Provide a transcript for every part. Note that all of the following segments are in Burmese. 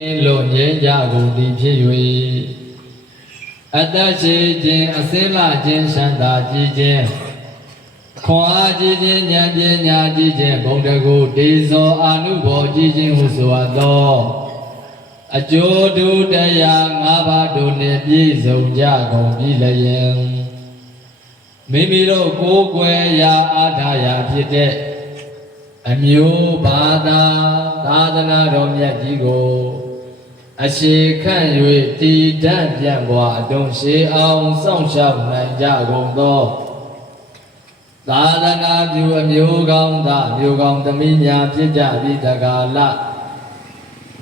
လွန်ငြိမ်းကြကုန်သည်ဖြစ်၍အတ္တရှိခြင်းအစင်းလာခြင်းရှမ်းသာကြည်ခြင်းခွန်အားကြည်ခြင်းဉာဏ်ပညာကြည်ခြင်းဘုံတကုတေဇောအာနုဘောကြည်ခြင်းဟုဆိုအပ်သောအကျိုးတူတရား၅ပါးတို့နှင့်ပြည့်စုံကြကုန်ပြီလျင်မိမိတို့ကိုယ်ွယ်ရာအာထာယာဖြစ်တဲ့အမျိုးဘာသာသာသနာတော်မြတ်ကြီးကိုအရှိခန့်၍တည်တံ့ပြန်ပွားအတွန်းရှေအောင်စောင့်ရှောက်နိုင်ကြကုန်သောသာသနာပြုအမျိုးကောင်းသားမျိုးကောင်းသမီးများဖြစ်ကြပြီးတကာလ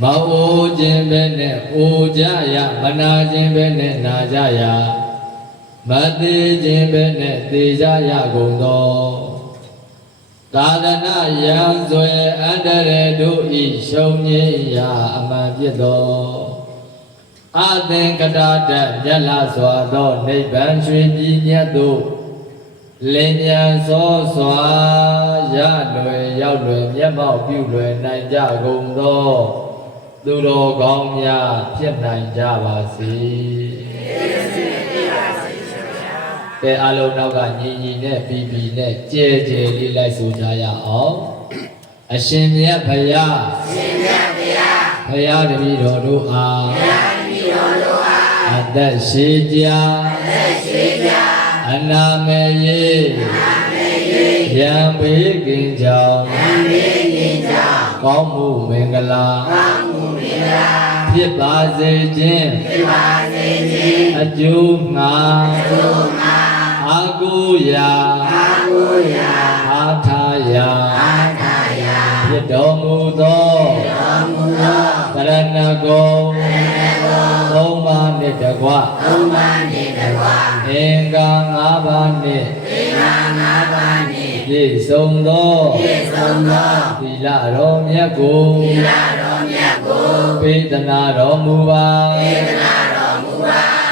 မအိုခြင်းပဲနဲ့အိုကြရမနာခြင်းပဲနဲ့နာကြရမသေးခြင်းပဲနဲ့သေကြရကုန်သောသာသနာယံဆွေအန္တရေတို့ဤရှုံငြိရာအမှန်ဖြစ်သောအသင်္ကတာတမြတ်လာစွာသောနိဗ္ဗာန်ရွှေပြည်မြတ်သို့လင်းမြန်သောစွာရလွယ်ရောက်လွယ်မျက်မှောက်ပြုလွယ်နိုင်ကြကုန်သောသူတော်ကောင်းများဖြစ်နိုင်ကြပါစေကဲအလုံးနောက်ကညီညီနဲ့ပြီးပြီးနဲ့ကြဲကြဲလေးလိုက်ဆိုကြရအောင်အရှင်မြတ်ဘုရားဘုရားတပည့်တော်တို့အားအသက်ရှိကြအနာမေယေယံဘေးကင်းကြောင်းကောင်းမှုမင်္ဂလာဖြစ်ပါစေခြင်းအကျိုးငါအာကိုရာအာထာယာဖြစ်တော်မူသောကရဏဂုံသုံးပါးနှင့်တကွအင်္ဂါ၅ပါးနှင့်ပြည့်စုံသောသီလတော်မြတ်ကိုပေးသနာတော်မူပါ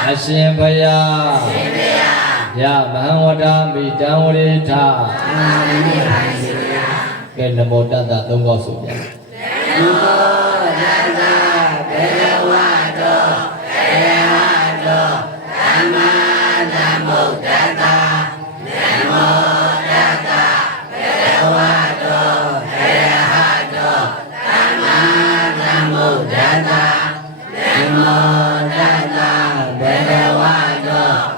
အရှင်ဘုရားယမဟံဝဒမိတံဝရိထကဲနမောတတ္တသုံးခေါက်ဆိုပြနမောတတ္တဘေဝတောသမ္မာသမ္ဗုဒ္ဓတ္တနမောတတ္တဘေဝတောသမ္မာသမ္ဗုဒ္ဓတ္တနမောတတ္တဘေဝတော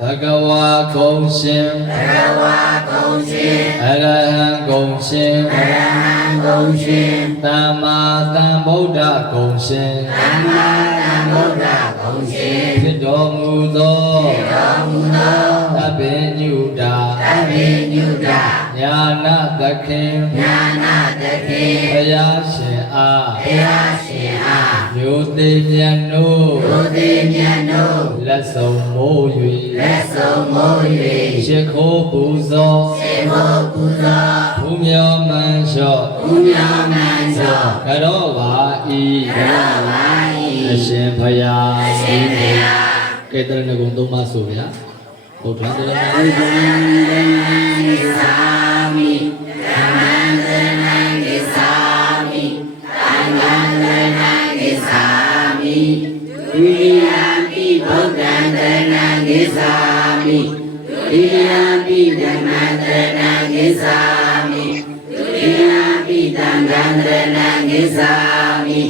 ဘဂဝါကုံရှင်အရဟံကုံရှင်သမ္မာသမ္ဗုဒ္ဓကုံရှင်ဖြစ်တော်မူသောသဗ္ဗညုတာညာနာသခင်ဘုရားရှင်အားမျိုးသိမြတ်တို့လက်ဆုံးမိုး၍ရှ िख ိုးပူဇော်ဘုမြောမန်လျှော့ကြောပါဤအရှင်ဘုရားကဲတရဏဂုံသုံးပါးဆိုဗျာဘုရားတရဏဂုံသာမိဓမ္မံတရဏဂိသာမိသံဃံတရဏဂိသာမိဒုတိယပိဗုဒ္ဓံတရဏဂိသာမိဒုတိယပိဓမ္မံတရဏဂိသာမိဒုတိယပိသံဃံတရဏဂိသာမိ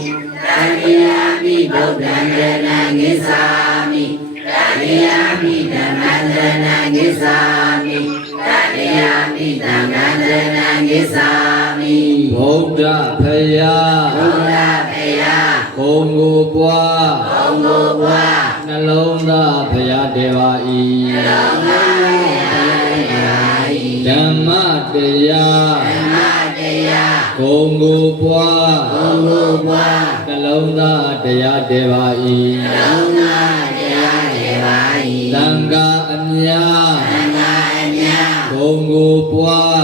တတိယပိဗုဒ္ဓံတရဏဂိသာမိတတိယပိဓမ္မံတရဏဂိသာမိတတိယပိသံဃံတရဏဂိသာမိဗုဒ္ဓဖယားဘုံကိုပွားနှလုံးသားဖယားတေပါ၏ဓမ္မတရားဘုံကိုပွားနှလုံးသားတရားတေပါ၏သံဃာအမြဘုံကိုပွား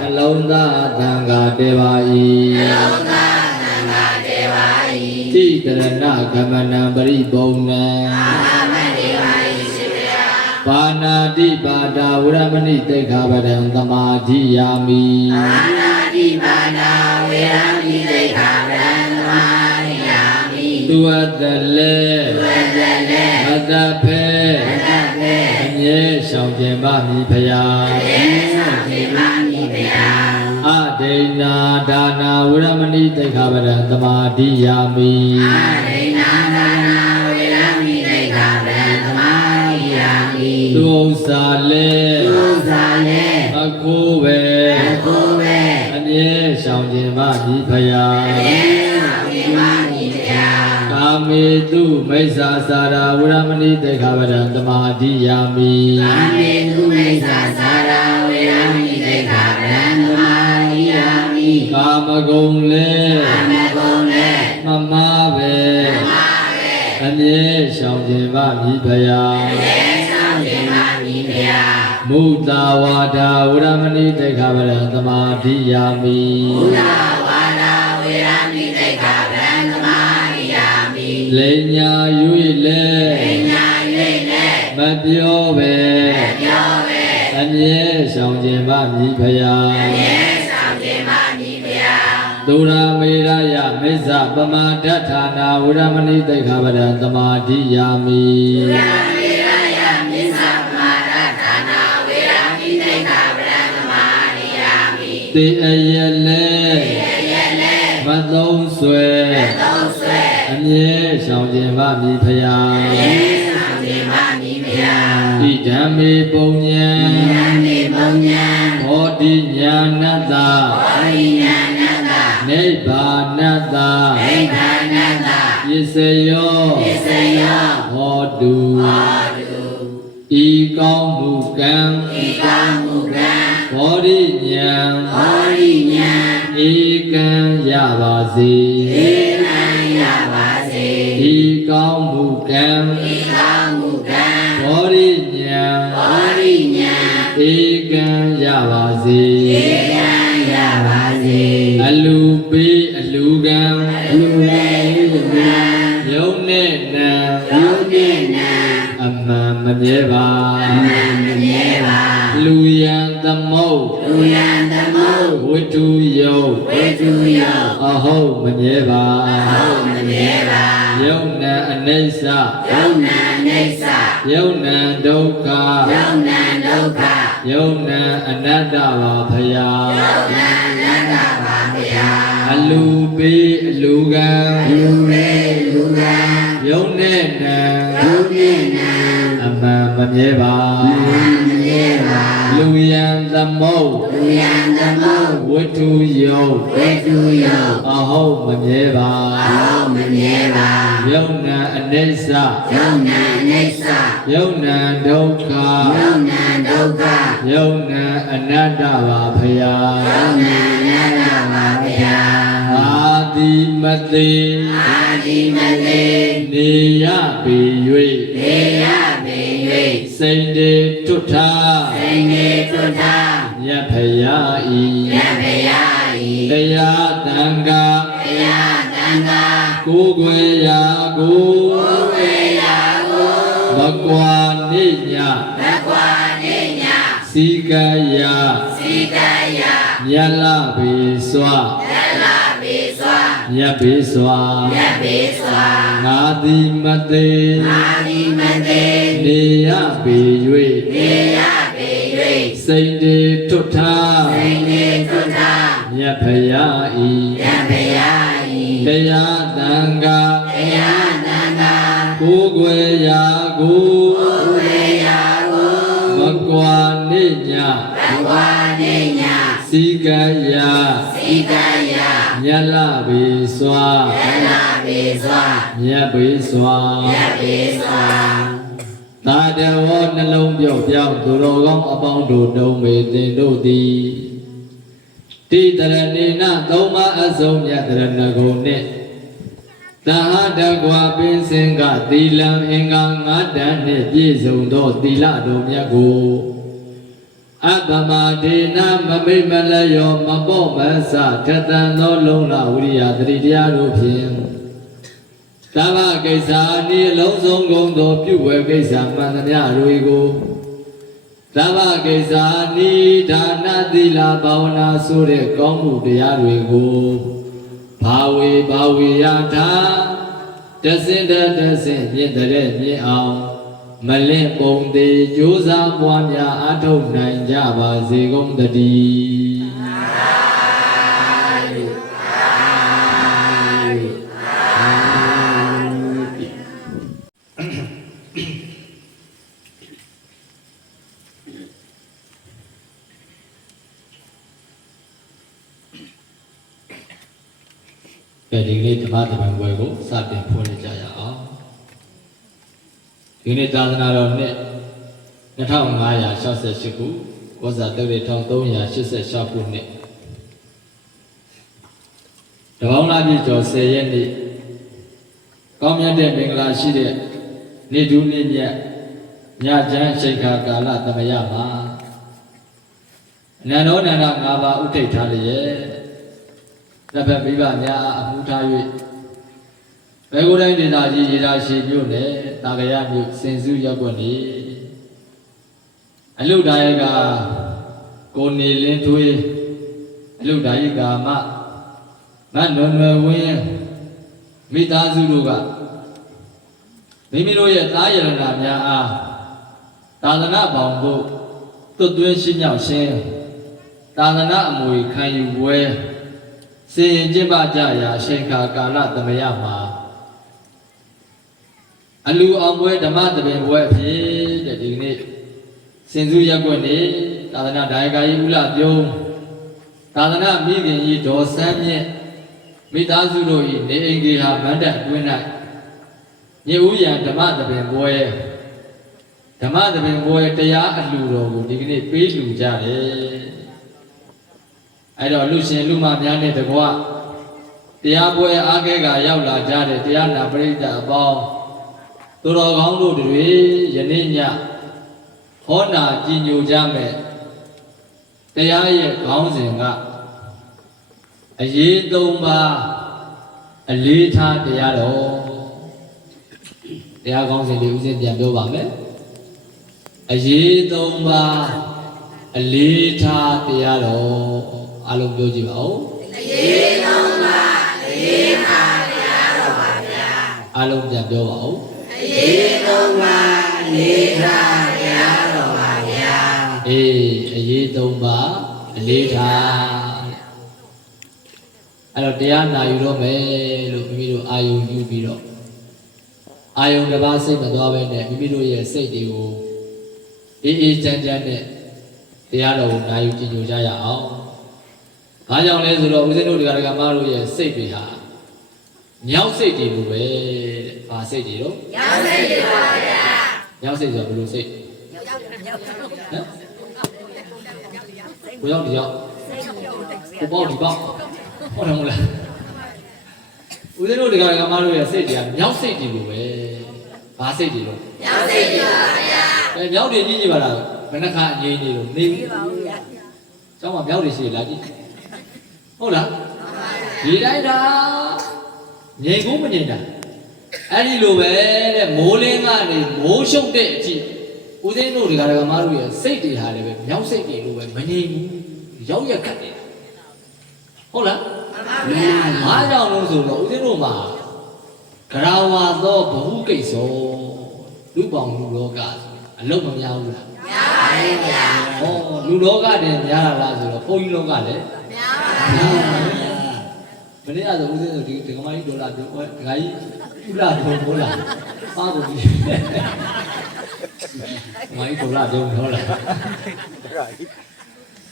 နှလုံးသားသံဃာတေပါ၏တိတရဏကမ္မနံပရိပုံဏံပါ နာတိပါဒာဝရမဏိတိခာပဒံသမာဓိယာမိ ပါဏာတိပါဒာဝေရမိသိခာပရံသမာရိယာမိ သူအတ္တလေ ဝေဇလေ မတ္တဖေ သတ္တေ အမြဲရှောင်ကျင်ပါမည်ဖျာ သေသောသေမမိဗျာ အဒိဏဒါနာဝရမဏိတိခာပဒံသမာဓိယာမိ အာရိနာဒါနာဝေရမိသိခာပရံသမာရိယာမိ သူဥစ္စာလေ သုဇာလေ အခုပဲ ကိုယ်ပဲ အမြဲရှောင်ကျင်ပါမည်ဖျာ သေသောသေမမိဗျာ ကာမေတုမိစ္ဆာစာရာဝရမဏိတိခာပဒံသမာဓိယာမိ ကာမေတုမိစ္ဆာသာရာဝေရမိသိခာပရံသမာရိယာမိ ကာမဂုဏ်လေ အမကုံလေ မမပဲအမြဲရှောင်ကျင်ပါမည်ဖျာ သေသောသေမမိဗျာ မုတာဝါဒာဝရမဏိတိခာပရံသမာဓိယာမိ ဘုရားဝါဒဝေရမိသိခာပရံသမာရိယာမိ လိညာ၍လေ ပညာ၍လေ မပြောပဲ ပြောပဲ အမြဲရှောင်ကျင်ပါမည်ဖျာ သေသောသေမမိဗျာ ဒုရာမေရယမိစ္ဆပမာဒဋ္ဌာနာဝရမဏိတိခာပရံသမာဓိယာမိ ဘုရားဝေရယမစ္ဆမာရဌာနာဝေရမိသိခာပရံသမာရိယာမိ တေအယလေ ရဲ့လေ မသုံးဆွဲ သုံးဆွဲ အမြဲရှောင်ကျင်ပါမည်ဖျာ သေသောသေမမိဗျာ ဣဒံမေပုံညံ ဉာဏိပုံညာ ဘောဓိညာဏတ္တ ဝရိညာဏတ နိဗ္ဗာနတ္တ အိဗာနတ ပစ္စယော ပစ္စယော ဟောတု ဟောတု ဤကောင်းမှုကံ ဤကောင်းမှုကံ ဘောဓိညာဏ် ဟောရိညာ ဧကံရပါစေ ဧကံရပါစေ ဤကောင်းမှုကံ ဤကောင်းမှုကံ ဘောဓိညာဏ် ဟောရိညာ ဧကံရပါစေ ဧကံရပါစေ အလူပေးအလူကံ လူလေးလူနာ ယုံနဲ့နံ ယုတ်နေနာ အမှန်မမြဲပါ အမှန်မမြဲပါ လူယံသမုတ် လူယံသမုတ် ဝိတုယုတ် ဝေတုယ အဟုတ်မမြဲပါ ဟုတ်မမြဲပါ ယုံနံအနိစ္စ ယုံနာနေသ ယုံနံဒုက္ခ ယုံနာဒုက္ခ ယုံနံအနတ္တပါဖယာ ယုံနာလတ္တပါဗျာ အလူပေးအလူကံ လူလေးလူနာ ယုံနဲ့နံ ယုတ်နေနာ အမှန်မမြဲပါ အမှန်မမြဲပါ လူယံသမုတ် လူယံသမုတ် ဝိတုယုတ် ဝေတုယ အဟုတ်မမြဲပါ ဟုတ်မမြဲပါ ယုံနံအနိစ္စ ယုံနာနေသ ယုံနံဒုက္ခ ယုံနာဒုက္ခ ယုံနံအနတ္တပါဖယာ ယုံနာလတ္တပါဗျာ အာတိမတိ အာဒီမလေ နေရပေ၍ ဒေယပေ၍ စိန်တေထွတ်ထာ စိန်နေတုထာ မြတ်ဖယာဤ ယဗယာဤ တရားတန်ခါ တရားတန်ခါ ကိုယ်ွယ်ရာကို ကိုယ်ဝေယာကို မကွာနေည မကွာနေညာ စီကယ စီကယ မြတ်လပေစွာ ယလာပေစွာ မြတ်ပေစွာ ယပေစွာ ငါသည်မသိ အာဒီမတေ နေရပေ ဒေယပေ၍ ၍စိန်တေထွတ်ထာ စိန်နေတုထာ မြတ်ဖယာဤ ယဗယာဤ တရားတန်ခါ တရားတန်ခါ ကိုယ်ွယ်ရာကို ကိုယ်ဝေယာကို မကွာနေည မကွာနေညာ စီကယ စီကယ မြတ်လပေစွာ ယလာပေစွာ မြတ်ပေစွာ ယပေစွာ သာတဝောနှလုံးပြော့ပြောင်းသူတော်ကောင်းအပေါင်းတို့တုံးမေတင်တို့သည်တိတရဏိနသုံးပါးအစုံမြတ်တရဏဂုံနှင့်သဟတကွာပင်စင်ကသီလံအင်္ဂါ၅တန်နှင့်ပြည့်စုံသောသီလတော်မြတ်ကိုအပ္ပမဒေနမမိတ်မလယောမပော့မဆထတန်သောလုံလဝိရိယသတိတရားတို့ဖြင့်သဗ္ဗကိစ္စဤအလုံးစုံကုန်သောပြုဝဲကိစ္စမှန်သမျှတို့ကို သဗ္ဗကိစ္စနိဒါနသီလဘာဝနာဆိုတဲ့ကောင်းမှုတရားတွေကိုဘာဝေယထာတဆင့်တဆင့်မြင့်တဲ့မြင့်အောင်မလင့်ပုံသေးကြိုးစားပွားများအားထုတ်နိုင်ကြပါစေကုန်သတည်းဒီနေ့ဓမ္မသဘင်ပွဲကိုစတင်ဖွင့်လှစ်ကြရအောင်ဒီနေ့သာသနာတော်နှစ်2588ခုဝဇ္ဇတုရေ1386ခုနှစ်တပေါင်းလာပြည့်ကျော်10ရက်နေ့ကောင်းမြတ်တဲ့မင်္ဂလာရှိတဲ့နေ့ထူးနေ့မြတ်ညချမ်းချိန်ခါကာလသမယမှာအနန္တောနန္ဒ5ပါးဥထိတ်ထားလျက်လက်ဖက်မိဘများအမှုထား၍ဘယ်ကိုယ်တိုင်းဒေသကြီးရေသာရှိမြို့နယ်တာကရမြို့စင်စုရပ်ကွက်နေအလုဒါယကကိုနေလင်းထွေးအလုဒါယကမနွယ်ဝင်းမိသားစုတို့ကမိမိတို့ရဲ့သားရတနာများအားသာသနာပေါင်းဖို့သွတ်သွင်းရှိမြောက်ခြင်းသာသနာအမွေခံယူပွဲစေရင်ကျင့်ပကြရာအချိန်ခါကာလသမယမှာအလူအောင်ပွဲဓမ္မသဘင်ပွဲဖြစ်တဲ့ဒီနေ့စင်စုရက်ွက်နေသာသနာဒါယကာကြီးဦးလာပြုံးသာသနာမိခင်ကြီးဒေါ်စန်းမြင့်မိသားစုတို့၏နေအိမ်ကြီးဟာမန္တအတွင်း၌ညဦးရန်ဓမ္မသဘင်ပွဲတရားအလူတော်ကိုဒီကနေ့ပေးလူကြတယ်အဲ့တော့လူရှင်လူမများနဲ့တကွတရားပွဲအားကဲကရောက်လာကြတဲ့တရားနာပရိသတ်အပေါင်းသူတော်ကောင်းတို့တွေယနေ့ညဟောနာကြည်ညိုကြမယ်တရားရဲ့ခေါင်းစဉ်ကအရေး3ပါးအလေးထားတရားတော်တရားခေါင်းစဉ်လေးဦးစင်းပြန်ပြောပါမယ်အရေး3ပါးအလေးထားတရားတော်အားလုံးပြောကြည့်ပါဦးအရေး3ပါးအလေးထားတရားတော်ပါဗျာအားလုံးပြန်ပြောပါဦးအရေး3ပါးအလေးထားတရားတော်ပါဗျာအေးအရေး3ပါးအလေးထားအဲ့တော့တရားနာယူတော့မယ်လို့မိမိတို့အာယုံယူပြီးတော့အာယုံတစ်ပါးစိတ်မသွားဘဲနဲ့မိမိတို့ရဲ့စိတ်တွေကိုအေးချမ်းနဲ့တရားတော်ကိုနာယူကြည်ညိုကြရအောင်။ဘာကြောင့်လဲဆိုတော့ဦးဇင်းတို့ဒီကရကမတို့ရဲ့စိတ်တွေဟာမြောက်စိတ်တွေလိုပဲတဲ့။ဘာစိတ်တွေတော့မြောက်စိတ်တွေပါဗျာ။မြောက်စိတ်ဆိုဘယ်လိုစိတ်။ဟမ်။ဘယ်ရောက်ဒီရောက်။ဘုပေါက်ဒီပေါက်။ဟုတ်တယ်မဟုတ်လား။ဦးဇင်းတို့ဒီကရကမတို့ရဲ့စိတ်တွေကမြောက်စိတ်တွေလိုပဲ။ဘာစိတ်တွေတော့မြောက်စိတ်တွေပါဗျာ။အဲမြောက်တွေကြီးကြီးပါလား။ဘယ်နှခါအငြိမ့်နေလို့နေဘူး။ကျောင်းမှာမြောက်တွေရှိလားကြည့်ဟုတ်လားဒီတိုင်းတာငြိမ်ကုန်မငြိမ်တာအဲ့ဒီလိုပဲတဲ့မိုးလင်းကနေမိုးရှုပ်တဲ့အကြည့်ဦးသိန်းတို့တွေကမတို့ရဲ့စိတ်တွေဟာလည်းပဲမြောက်စိတ်တွေလိုပဲမငြိမ်ဘူးရောက်ရက်ခတ်နေတာဟုတ်လားမှန်ပါဗျာဘာကြောင့်လို့ဆိုတော့ဦးသိန်းတို့မှာကရာဝါသောဘဟုကိစ္စလူပေါင်းလူလောကဆိုအလုံးမများဘူးလားများပါရဲ့ဗျာဟောလူလောကတည်းများလာလားဆိုတော့ဘုန်းကြီးလောကလည်းများပါမနေ့ကဆိုဦးစင်းဆိုဒီကမာကြီးဒေါ်လာပြောဒကာကြီးဥလာပြောဘောလားပါဘူးဒီမိုင်းဒေါ်လာပြောဘောလား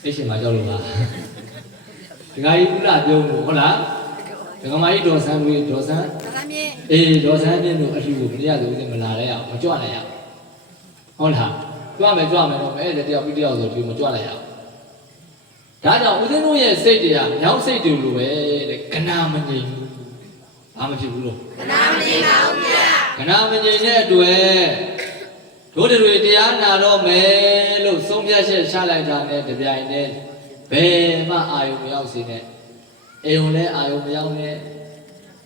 အဲ့ရှင်မကြောက်လို့လားဒကာကြီးဥလာပြောဟုတ်လားဒကာမကြီးဒေါ်ဆန်းဝေးဒေါ်ဆန်းအေးဒေါ်ဆန်းပြင်းတို့အလှူကိုမနေ့ကဆိုဦးစင်းမလာလဲအောင်မကြွနိုင်ရဟုတ်လားကြွမယ်တော့အဲ့တယောက်ပြီးတယောက်ဆိုဒီမကြွနိုင်ရဒါကြောင့်ဦးဇင်းတို့ရဲ့စိတ်တွေကမြောက်စိတ်တွေလိုပဲတဲ့ကနာမငြိမ်ဘူးဘာမှဖြစ်ဘူးလို့ကနာမငြိမ်ပါဘူးဗျာကနာမငြိမ်တဲ့အတွက်တို့တွေတရားနာတော့မယ်လို့ဆုံးဖြတ်ချက်ချလိုက်တာနဲ့တပြိုင်တည်းဘယ်မှအာယုံမရောက်စေနဲ့အိမ်ုံလည်းအာယုံမရောက်နဲ့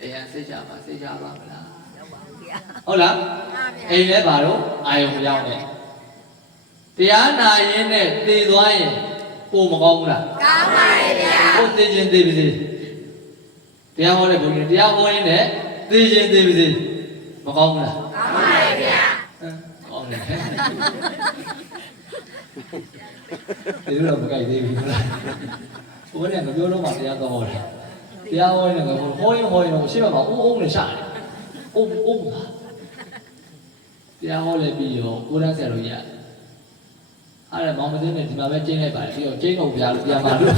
အိမ်ကစိတ်ချပါမလားရောက်ပါဗျာဟုတ်လားအိမ်လည်းပါတော့အာယုံမရောက်နဲ့ တရားနာရင်နဲ့သေသွားရင်ပိုမကောင်းဘူးလားကောင်းပါရဲ့ဗျာကိုသေခြင်းသေပါစေတရားဟောတဲ့ဘုရားတရားဟောရင်နဲ့သေခြင်းသေပါစေမကောင်းဘူးလားကောင်းပါရဲ့ဗျာကောင်းတယ်ဒီလိုတော့မကြိုက်သေးဘူးလားဘုရားကမပြောတော့မှတရားတော်ဟောတယ်တရားဟောရင်လည်းဟောရင်တော့ရှေ့မှာအုံးနဲ့ရှာတယ်အုံးတရားဟောလည်းပြီးရောကိုယ်တန်းဆရာတို့ရတယ်အဲ့ဒါမောင်မသိနဲ့ဒီမှာပဲကျင်းလိုက်ပါတယ်ပြီးတော့ကျင်းတော့ဗျာလို့ပြန်ပါလို့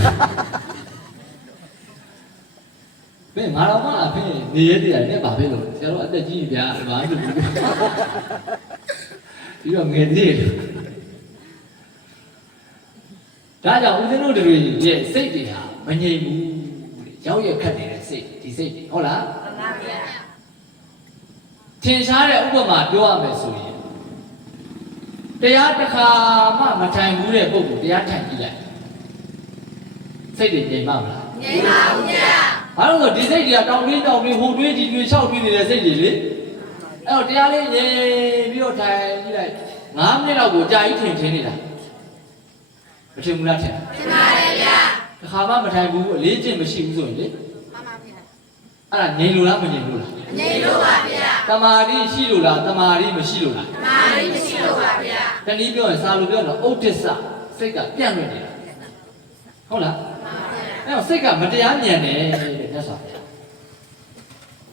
ဘယ်ငါတော့မှအဖေနေရတဲ့ရတယ်ဘာဖြစ်လို့ဆရာတို့အသက်ကြီးဗျာဘာလို့ပြီးတော့ငယ်သေးတယ်ဒါကြောင့်ဦးဇင်းတို့တွေရဲ့စိတ်တွေဟာမငြိမ်ဘူးရောက်ရခတ်နေတဲ့စိတ်ဒီစိတ်တွေဟုတ်လားမှန်ပါဗျာထင်ရှားတဲ့ဥပမာပြောရမယ်ဆိုရင်တရားတစ်ခါမှမထိုင်ဘူးတဲ့ပုဂ္ဂိုလ်တရားထိုင်ကြည့်လိုက်စိတ်တွေငြိမ်ပါမလားငြိမ်ပါဘူးဗျာဘာလို့လဲဒီစိတ်တွေကတောင်းတင်းဟိုတွေးဒီတွေ၆တွေးနေတဲ့စိတ်တွေလေအဲ့တော့တရားလေးငြိမ်ပြီးတော့ထိုင်ကြည့်လိုက်9မိနစ်လောက်ကိုကြာကြီးထင်နေတာမထင်ဘူးလားထင်ပါတယ်ဗျာတစ်ခါမှမထိုင်ဘူးအလေးကျင့်မရှိဘူးဆိုရင်လေမှန်ပါဗျာအဲ့ဒါငြိမ်လို့လားမငြိမ်လို့လားငြိမ်လို့ပါဗျာတမာတိရှိလို့လားတမာတိမရှိလို့လားတမာတိမရှိလို့ပါဗျာတနည်းပြောရင်စာလိုပြောတော့ဥဒိစ္စစိတ်ကပြန့်လွင့်နေတာဟုတ်လားအဲ့တော့စိတ်ကမတရားညံတယ်တဲ့မြတ်စွာဘုရား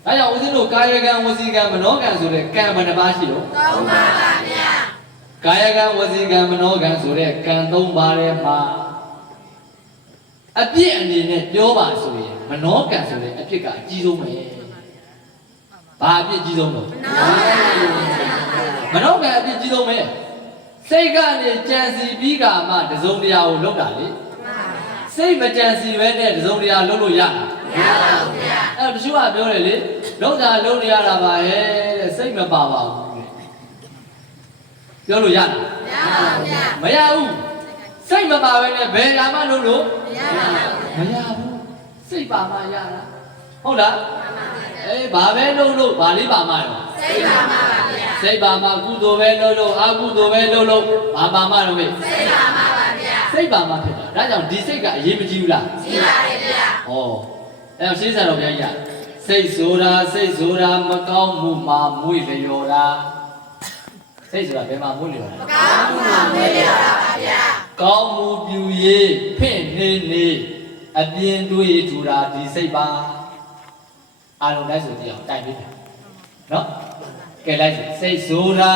ဒါကြောင့်ဦးဇင်းတို့ကာယကံဝစီကံမနောကံဆိုတဲ့ကံဘယ်နှပါးရှိလို့၃ပါးပါဗျာကာယကံဝစီကံမနောကံဆိုတဲ့ကံ၃ပါးထဲမှာအပြစ်အနေနဲ့ပြောပါဆိုရင်မနောကံဆိုတဲ့အဖြစ်ကအကြီးဆုံးပဲဘာအပြစ်ကြီးဆုံးလို့မနောကံအပြစ်ကြီးဆုံးပဲစိတ်ကနေကြံစီပြီးကမှတစုံတရာကိုလုပ်တာလေစိတ်မကြံစီပဲနဲ့တစုံတရာလုပ်လို့ရတာမရပါဘူးဗျာအဲ့တော့တချို့ကပြောတယ်လေလုပ်တာလုပ်နေရတာပါဟဲ့တဲ့စိတ်မပါပါဘူးတဲ့ပြောလို့ရတာမရပါဘူးဗျာမရဘူးစိတ်မပါပဲနဲ့ဘယ်လာမှလုပ်လို့မရပါဘူးမရဘူးစိတ်ပါမှရတာဟုတ်လားအေးဘာပဲလုပ်ဘာလေးပါမှရောစိတ်ပါမှပါဗျာစိတ်ပါမှကုသိုလ်ပဲလုပ်အကုသိုလ်ပဲလုပ်ဘာပါမှတော့မေးစိတ်ပါမှပါဗျာစိတ်ပါမှဖြစ်တာဒါကြောင့်ဒီစိတ်ကအရေးမကြီးဘူးလားကြီးပါတယ်ဗျာဩအဲ့တော့ရှင်းစံတော်ဘုရားကြီးစိတ်ဆိုတာမကောင်းမှုမှာမွေ့လျော်တာစိတ်ဆိုတာဘယ်မှာမွေ့လျော်တာမကောင်းမှုမှာမွေ့လျော်တာပါဗျာကောင်းမှုပြုရေးဖင့်နေအပြင်းတွေးထူတာဒီစိတ်ပါအားလုံးလိုက်ဆိုကြည့်အောင်တိုင်ပေးတယ်နော်ကဲလိုက်စိတ်ဆိုတာ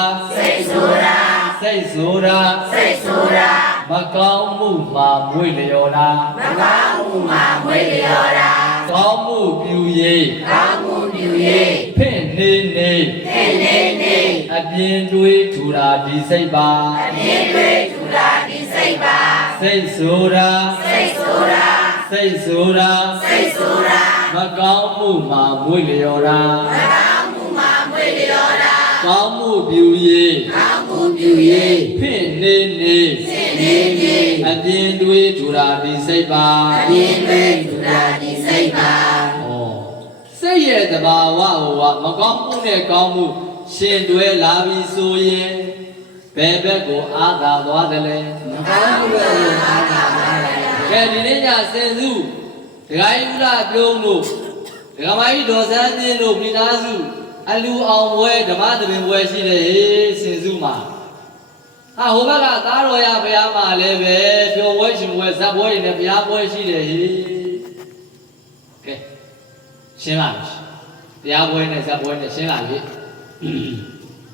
မကောင်းမှုမှာမွေ့လျော်တာမကောင်းမှုမှာမွေ့လျော်တာကောင်းမှုပြုရေးဖင့်နေအပြင်းတွေးထူတာဒီစိတ်ပါစိတ်ဆိုတာမကောင်းမှုမှာမွေ့လျော်တာကောင်းမှုပြုရေးဖင့်နေအပြင်းတွေးထူတာဒီစိတ်ပါဩစိတ်ရဲ့တဘာဝဟောမကောင်းမှုနဲ့ကောင်းမှုရှင်တွဲလာပြီဆိုရင်ဘယ်ဘက်ကိုအားသာသွားတယ်လဲမကောင်းမှုပဲအားသာသွားတယ်ကဲဒီနေ့ညစင်စုဒကာကြီးဦးလာပြုံးတို့ဒကာမကြီးဒေါ်စန်းသင်းတို့မိသားစုအလူအောင်ပွဲဓမ္မသဘင်ပွဲရှိတယ်ဟေးစင်စုမှာဟာဟိုဘက်ကသားတော်ရဘုရားမှာလည်းပဲပျော်ပွဲရှင်ပွဲဇက်ပွဲတွေနဲ့ဘုရားပွဲရှိတယ်ဟေးကဲရှင်းလာပြီတရားပွဲနဲ့ဇက်ပွဲနဲ့ရှင်းလာပြီ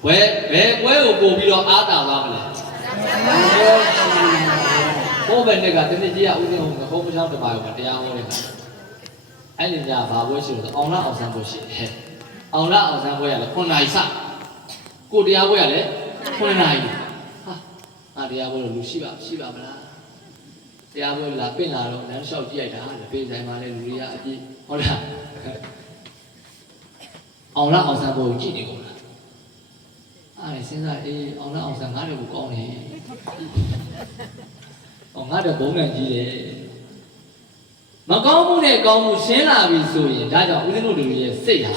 ဘယ်ပွဲကိုပို့ပြီးတော့အားတာသွားမလဲဘိုးဘယ်နဲ့ကတနေ့ကြီးကဦးစင်းဟုတ်ကဘုံမချောင်းတပါးကတရားဟောတဲ့ခါအဲ့ဒီညဘာပွဲရှိလို့အောင်လားအောင်ဆန်းပွဲရှိဟဲ့အောင်လားအောင်ဆန်းပွဲရလဲ9နာရီစကိုတရားပွဲရလဲ9နာရီဟာတရားပွဲလို့လူရှိပါမလားတရားပွဲလာပင့်လာတော့လမ်းလျှောက်ကြည့်လိုက်တာလေပေးဆိုင်မှာလဲလူတွေကအပြည့်ဟုတ်လားအောင်လားအောင်ဆန်းပွဲကိုကြည့်နေကုန်လားအဲ့စဉ်းစားအေးအောင်လားအောင်ဆန်းငါ့တွေကိုကောင်းတယ်ငါတော့ဘုံနဲ့ကြီးတယ်မကောင်းမှုနဲ့ကောင်းမှုရှင်းလာပြီဆိုရင်ဒါကြောင့်ဦးဇင်းတို့တွေရဲ့စိတ်ဟာ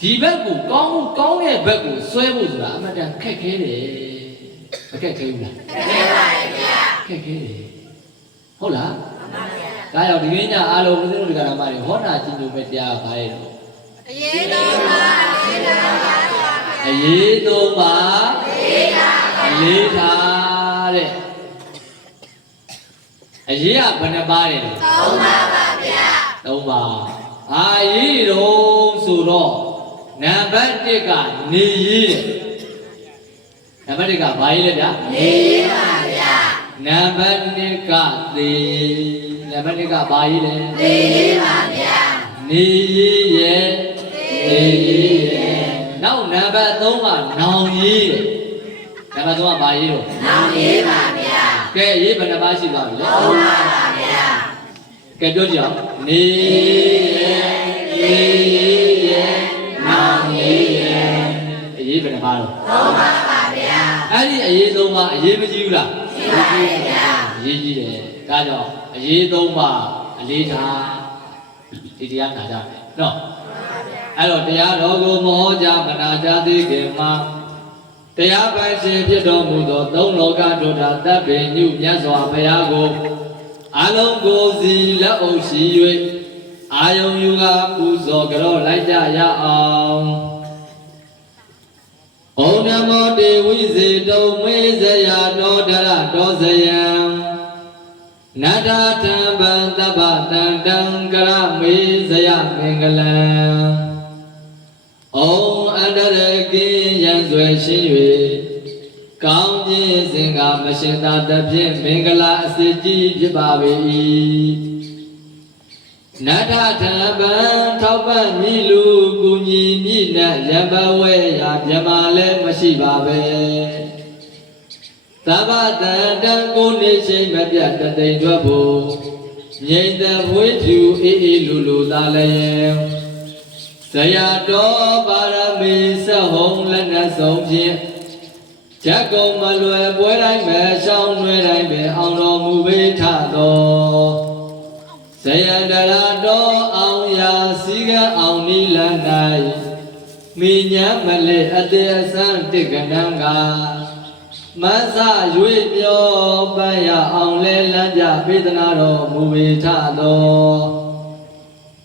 ဒီဘက်ကိုကောင်းမှုကောင်းတဲ့ဘက်ကိုဆွဲဖို့ဆိုတာအမှန်တန်ခက်ခဲတယ် ခက်ခဲဘူးလား ခဲပါရဲ့ဗျာ ခက်ခဲတယ်ဟုတ်လားဒါကြောင့်ဒီနေ့ညအားလုံးဦးဇင်းတို့ဒီကရမတွေဟောနာကြည့်လို့ပဲတရားပါရဲ့တော့ အရေးတော်ပါအရေးတော်ပါ အရေးသုံးပါအလေးထားတဲ့အရေးကဘယ်နှပါးလဲ သုံးပါပါဗျာ သုံးပါအာရေးတော့ဆိုတော့နံပါတ်1ကနေရေးနံပါတ်1ကဘာရေးလဲဗျာ နေရေးပါဗျာ နံပါတ်2ကသေနံပါတ်2ကဘာရေးလဲ နေရေးပါဗျာ နေရေးရဲ့သေရေးရဲ့နောက်နံပါတ်3ကနောင်ရေးနံပါတ်3ကဘာရေးတော့ နောင်ရေးပါဗျာ ကဲရေးဘယ်နှပါးရှိပါပြီလဲ သုံးပါပါဗျာ ကဲပြောကြည့်အောင်နေရဲ့သေရေးရဲ့နောင်ရေးရဲ့အရေးဘယ်နှပါးတော့ သုံးပါပါဗျာ အဲ့ဒီအရေး3ပါးအရေးမကြီးဘူးလား ရှိပါရဲ့ဗျာ အရေးကြီးတယ်ဒါကြောင့်အရေး3ပါးအလေးထားဒီတရားနာကြမယ်နော်အဲ့တော့တရားတော်ကိုမဟောကြားမနာကြသေးခင်မှာတရားပိုင်ရှင်ဖြစ်တော်မူသောသုံးလောကဒုတာတပ်ပင်ညုမြတ်စွာဘုရားကိုအလုံးကိုစီလက်အုပ်ရှိ၍အာယုံယူကပူဇော်ကြောလိုက်ကြရအောင်ဩနမောတေဝိစေတုံမေဇယာတောဒရတောဇယံနတ္ထာထံဗံသဗ္ဗတံတံကရမေဇယမင်္ဂလံဩအန္တရကိယံဆွေရှိ၍ကောင်းခြင်းစင်ကမရှင်သာတဖြင့်မင်္ဂလာအစစ်ကြီးဖြစ်ပါ၏နတ္ထထံဗံထောက်ပံ့မိလူကူညီမိနဲ့ရံပဝဲရာမြမလည်းမရှိပါပဲသဗ္ဗတံတံကိုနေရှိမပြတ်တသိမ့်ထွက်ဖို့ငြိမ့်သက်ဝိဖြူအေးအေးလူလူသာလည်းဇယာတော်ပါရမီဆက်ဟုံလက်နဲ့ဆုံးဖြင့်ဇက်ကုံမလွယ်ပွဲတိုင်းပဲရှောင်းနှွဲတိုင်းပဲအောင်တော်မူပေးထသောဇယန္တရာတော်အောင်ရာစီကအောင်နီလန်၌မိညာမလေးအတေအစံတစ်ကဏံကမဆ၍ပြောပန်းရအောင်လဲလမ်းပြပေးသနာတော်မူပေးထသော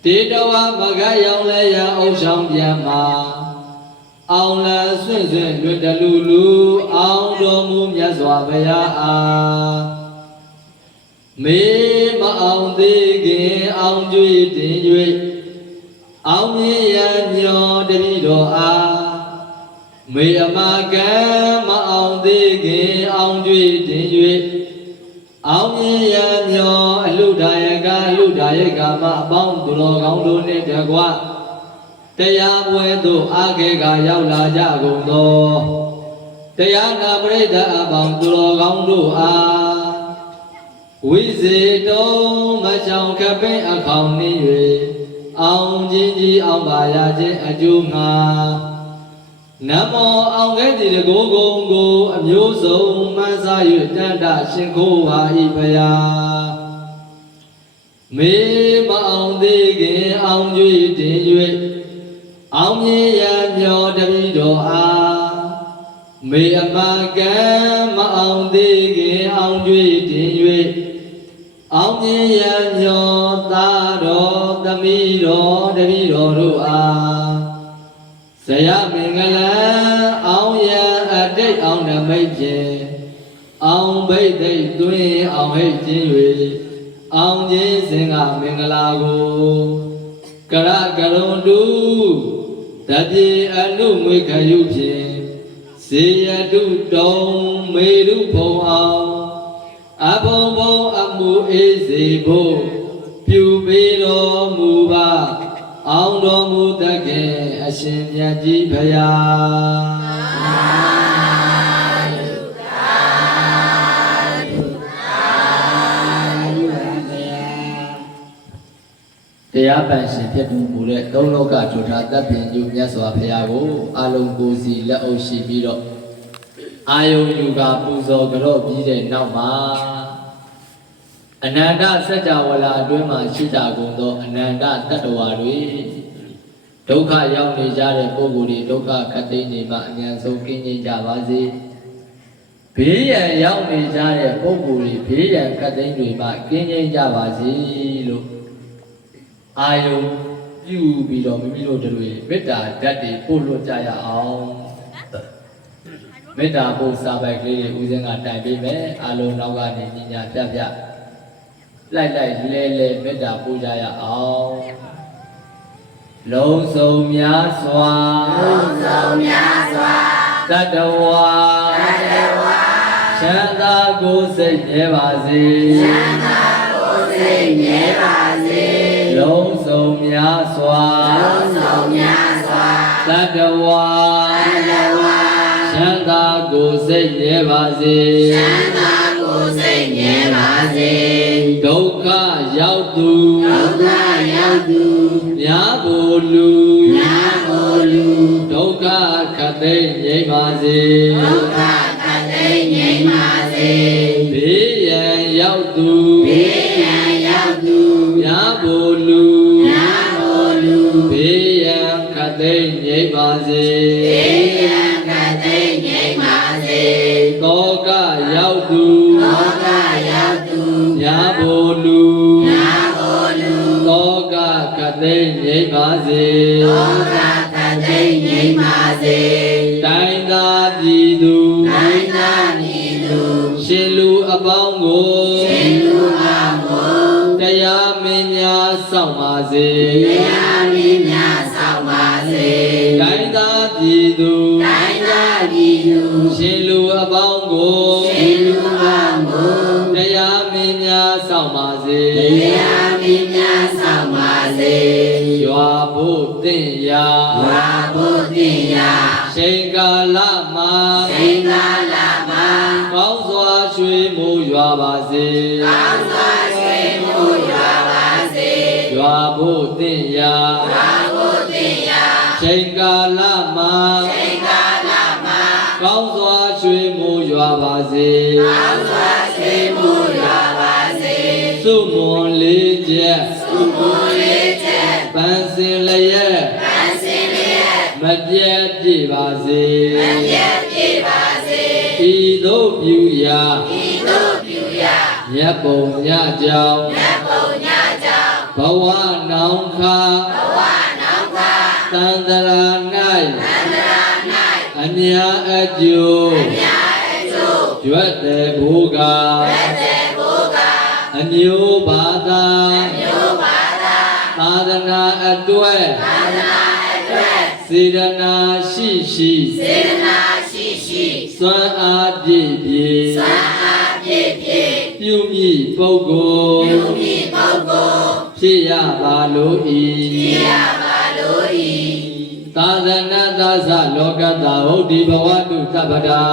တေတဝမကရောင်လဲရအုပ်ဆောင်ပြန်မှာအောင်လဲဆွင့်ဆွင့်လွတ်တလူလူအောင်တော်မူမြတ်စွာဘုရားအားမေမအောင်သေးခင်အောင်ကြွေတင်၍အောင်မြင်ရညောတတိတော်အားမေအမကံမအောင်သေးခင်အောင်ကြွေတင်၍အောင်မြင်ရညောအလုဒါယကအလုဒါယကမအပေါင်းသူတော်ကောင်းတို့နှင့်တကွတရားပွဲသို့အာခေကရောက်လာကြကုန်သောတရားနာပရိသတ်အပေါင်းသူတော်ကောင်းတို့အားဝိစေတုံမချောင်ခပင်းအခေါင်နှင်း၍အောင်ခြင်းကြီးအောင်ပါရခြင်းအကျိုးငါနမောအောင်ခဲ့သည်တကိုယ်ကုန်ကိုအမျိုးစုံမှန်းစား၍တန်တရှင်ခိုးပါ၏ဖျားမေမအောင်သေးခင်အောင်ကြွေတင်၍အောင်မြင်ရမျောတပိတော်အားမေအမကံမအောင်သေးခင်အောင်ကြွေတင်၍အောင်မြင်ရမျောသာတော်သမီးတော်တပိတော်တို့အားဇယမင်္ဂလံအောင်ရအတိတ်အောင်နမိတ်ဖြင့်အောင်ဘိတ်သိမ့်သွင်းအောင်ဟိတ်ခြင်း၍အောင်ခြင်းစင်ကမင်္ဂလာကိုကရကရုံတုတပြေအနုငွေခရုဖြင့်ဇေယတုတုံမေရုဘုံအောင်အဘုံဘုံအမှုအေးစေဖို့ပြုပေးတော်မူပါအောင်တော်မူတတ်ခင်အရှင်မြတ်ကြီးဖရာတရားပန်ရှင်ဖြစ်တော်မူတဲ့သုံးလောကထူထာတပ်ပင်ယူမြတ်စွာဘုရားကိုအာလုံးကိုစီလက်အုပ်ရှိပြီးတော့အာယုံယူကပူဇော်ကြော့ပြီးတဲ့နောက်မှာအနန္တစัจ java လာအတွင်းမှာရှိကြကုန်သောအနန္တတတ္တဝါတွေဒုက္ခရောက်နေကြတဲ့ပုဂ္ဂိုလ်တွေဒုက္ခခတ်သိမ်းနေမှအမြန်ဆုံးကင်းကျင်ကြပါစေ ဘေးရန်ရောက်နေကြတဲ့ပုဂ္ဂိုလ်တွေဘေးရန်ခတ်သိမ်းတွေမှကင်းငြိမ်းကြပါစေလို့အာယုံပြုပြီးတော့မိမိတို့တွေမေတ္တာဓာတ်တွေပို့လွှတ်ကြရအောင်မေတ္တာပို့စာပိုက်ကလေးတွေဦးစင်းကတိုင်ပေးမယ်အလုံးနောက်ကနေညညာပြပြလိုက်လဲလဲမေတ္တာပို့ကြရအောင်လုံးစုံများစွာတတဝါချမ်းသာကိုယ်စိတ်မြဲပါစေလုံးစုံများစွာတတဝါချမ်းသာကိုယ်စိတ်မြဲပါစေဒုက္ခရောက်သူများကိုလူဒုက္ခခတ်သိမ်းငြိမ်းပါစေဘေးရန်ရောက်သူများကိုလူဘေးရန်ခတ်သိမ်းငြိမ်းပါစေတောကရောက်သူများကိုလူတောကခတ်သိမ်းငြိမ်းပါစေတိုင်းသာပြည်သူရှင်လူအပေါင်းကိုတရားမင်းများဆောင်ပါစေတိုင်းသာပြည်သူရှင်လူအပေါင်းကိုတရားမင်းများဆောင်ပါစေရွာဖို့တင့်ရာချိန်ကာလမှာကောင်းစွာရွှေမိုးရွာပါစေရွာဖို့တင့်ရာချိန်ကာလမှာကောင်းစွာရွှေမိုးရွာပါစေစုမွန်လေးချက်ပန်းစင်လျက်မပြတ်ပြည့်ပါစေဤသို့ပြုရာမြတ်ပုံညကြောင့်ဘဝနောင်ခါသန္တရာ၌အညာအကျိုးရွတ်တဲ့ဘုရားအမျိုးဘာသာသာသနာအတွက်စေတနာရှိစွမ်းအားပြည့်ပြည့်ပြုမိပုဂ္ဂိုလ်ဖြစ်ရပါလို့ဤသာသနာသသလောကတာဟုတ်ဒီဘဝတုသဗ္ဗတာ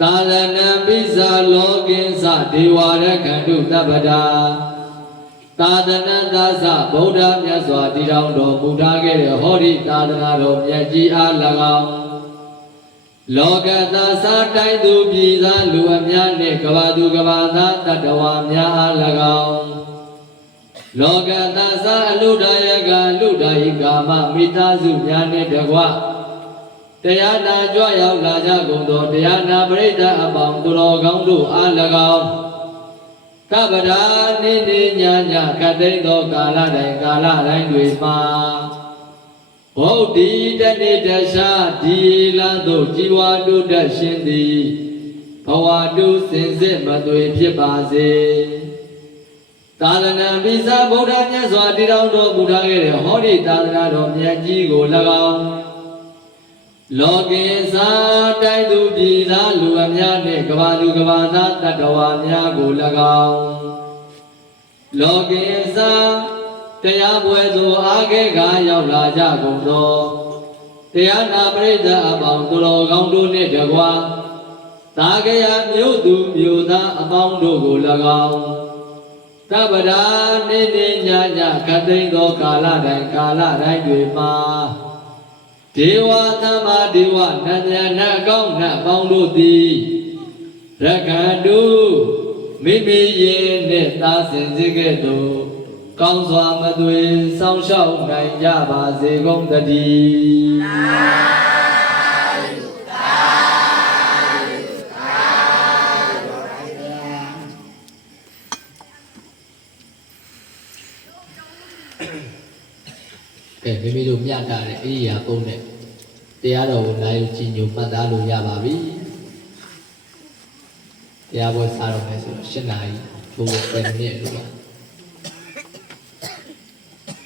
သာသနာပိဇာလောကိသဒေဝရခန္တုသဗ္ဗတာသာသနာသသဗုဒ္ဓမြတ်စွာတည်တော်မူထားခဲ့တဲ့ဟောဒီသာသနာတော်မြတ်ကြီးအား၎င်းလောကသသတိုင်းသူပြည်သားလူအများနှင့်ကဘာသူကဘာသားတတ္တဝါများအား၎င်းလောကသသအလုဒယကလုဒယိကာမမိသားစုများနှင့်တကွတရားနာကြွရောက်လာကြကုန်သောတရားနာပရိသတ်အပေါင်းသူတော်ကောင်းတို့အား၎င်းသဗ္ဗဒါနိနေညာညာခတ်သိမ်းသောကာလတိုင်းတွေမှာဘုဒ္ဓီတနေ့တခြားဒီလသို့ជីវာတုတ္တရှင်သည်ဘဝတုစင်စစ်မသွေဖြစ်ပါစေသာသနာပိစဗုဒ္ဓမြတ်စွာတည်တော်မူထားခဲ့တဲ့ဟောဒီသာသနာတော်မြတ်ကြီးကို၎င်းလောကေသာတိုင်းသူပြည်သားလူအများနှင့်ကဘာသူကဘာသားတတ္တဝါများကို၎င်းလောကေသာတရားပွဲသို့အားခဲကားရောက်လာကြကုန်သောတရားနာပရိသတ်အပေါင်းသူတော်ကောင်းတို့နှင့်တကွာသာဂယမြို့သူမြို့သားအပေါင်းတို့ကို၎င်းသဗ္ဗဒါနေနေညညခတ်သိမ်းသောကာလတိုင်းတွေမှာဒေဝသမ္မာဒေဝနတ်မြတ်နတ်ကောင်းနတ်ပေါင်းတို့သည်ရခန္တုမိမိရဲ့နဲ့သာစင်စေကဲ့သို့ကောင်းစွာမသွေစောင့်ရှောက်နိုင်ကြပါစေကုန်သတည်း ကဲမိမိတို့မြတ်တာတဲ့အိယာပုံနဲ့တရားတော်ကိုနိုင်ကြည်ညိုမှတ်သားလို့ရပါပြီတရားပွဲစားတော့မယ်ဆိုတော့၈နာရီဘိုးပဲမြင့်လို့ပါ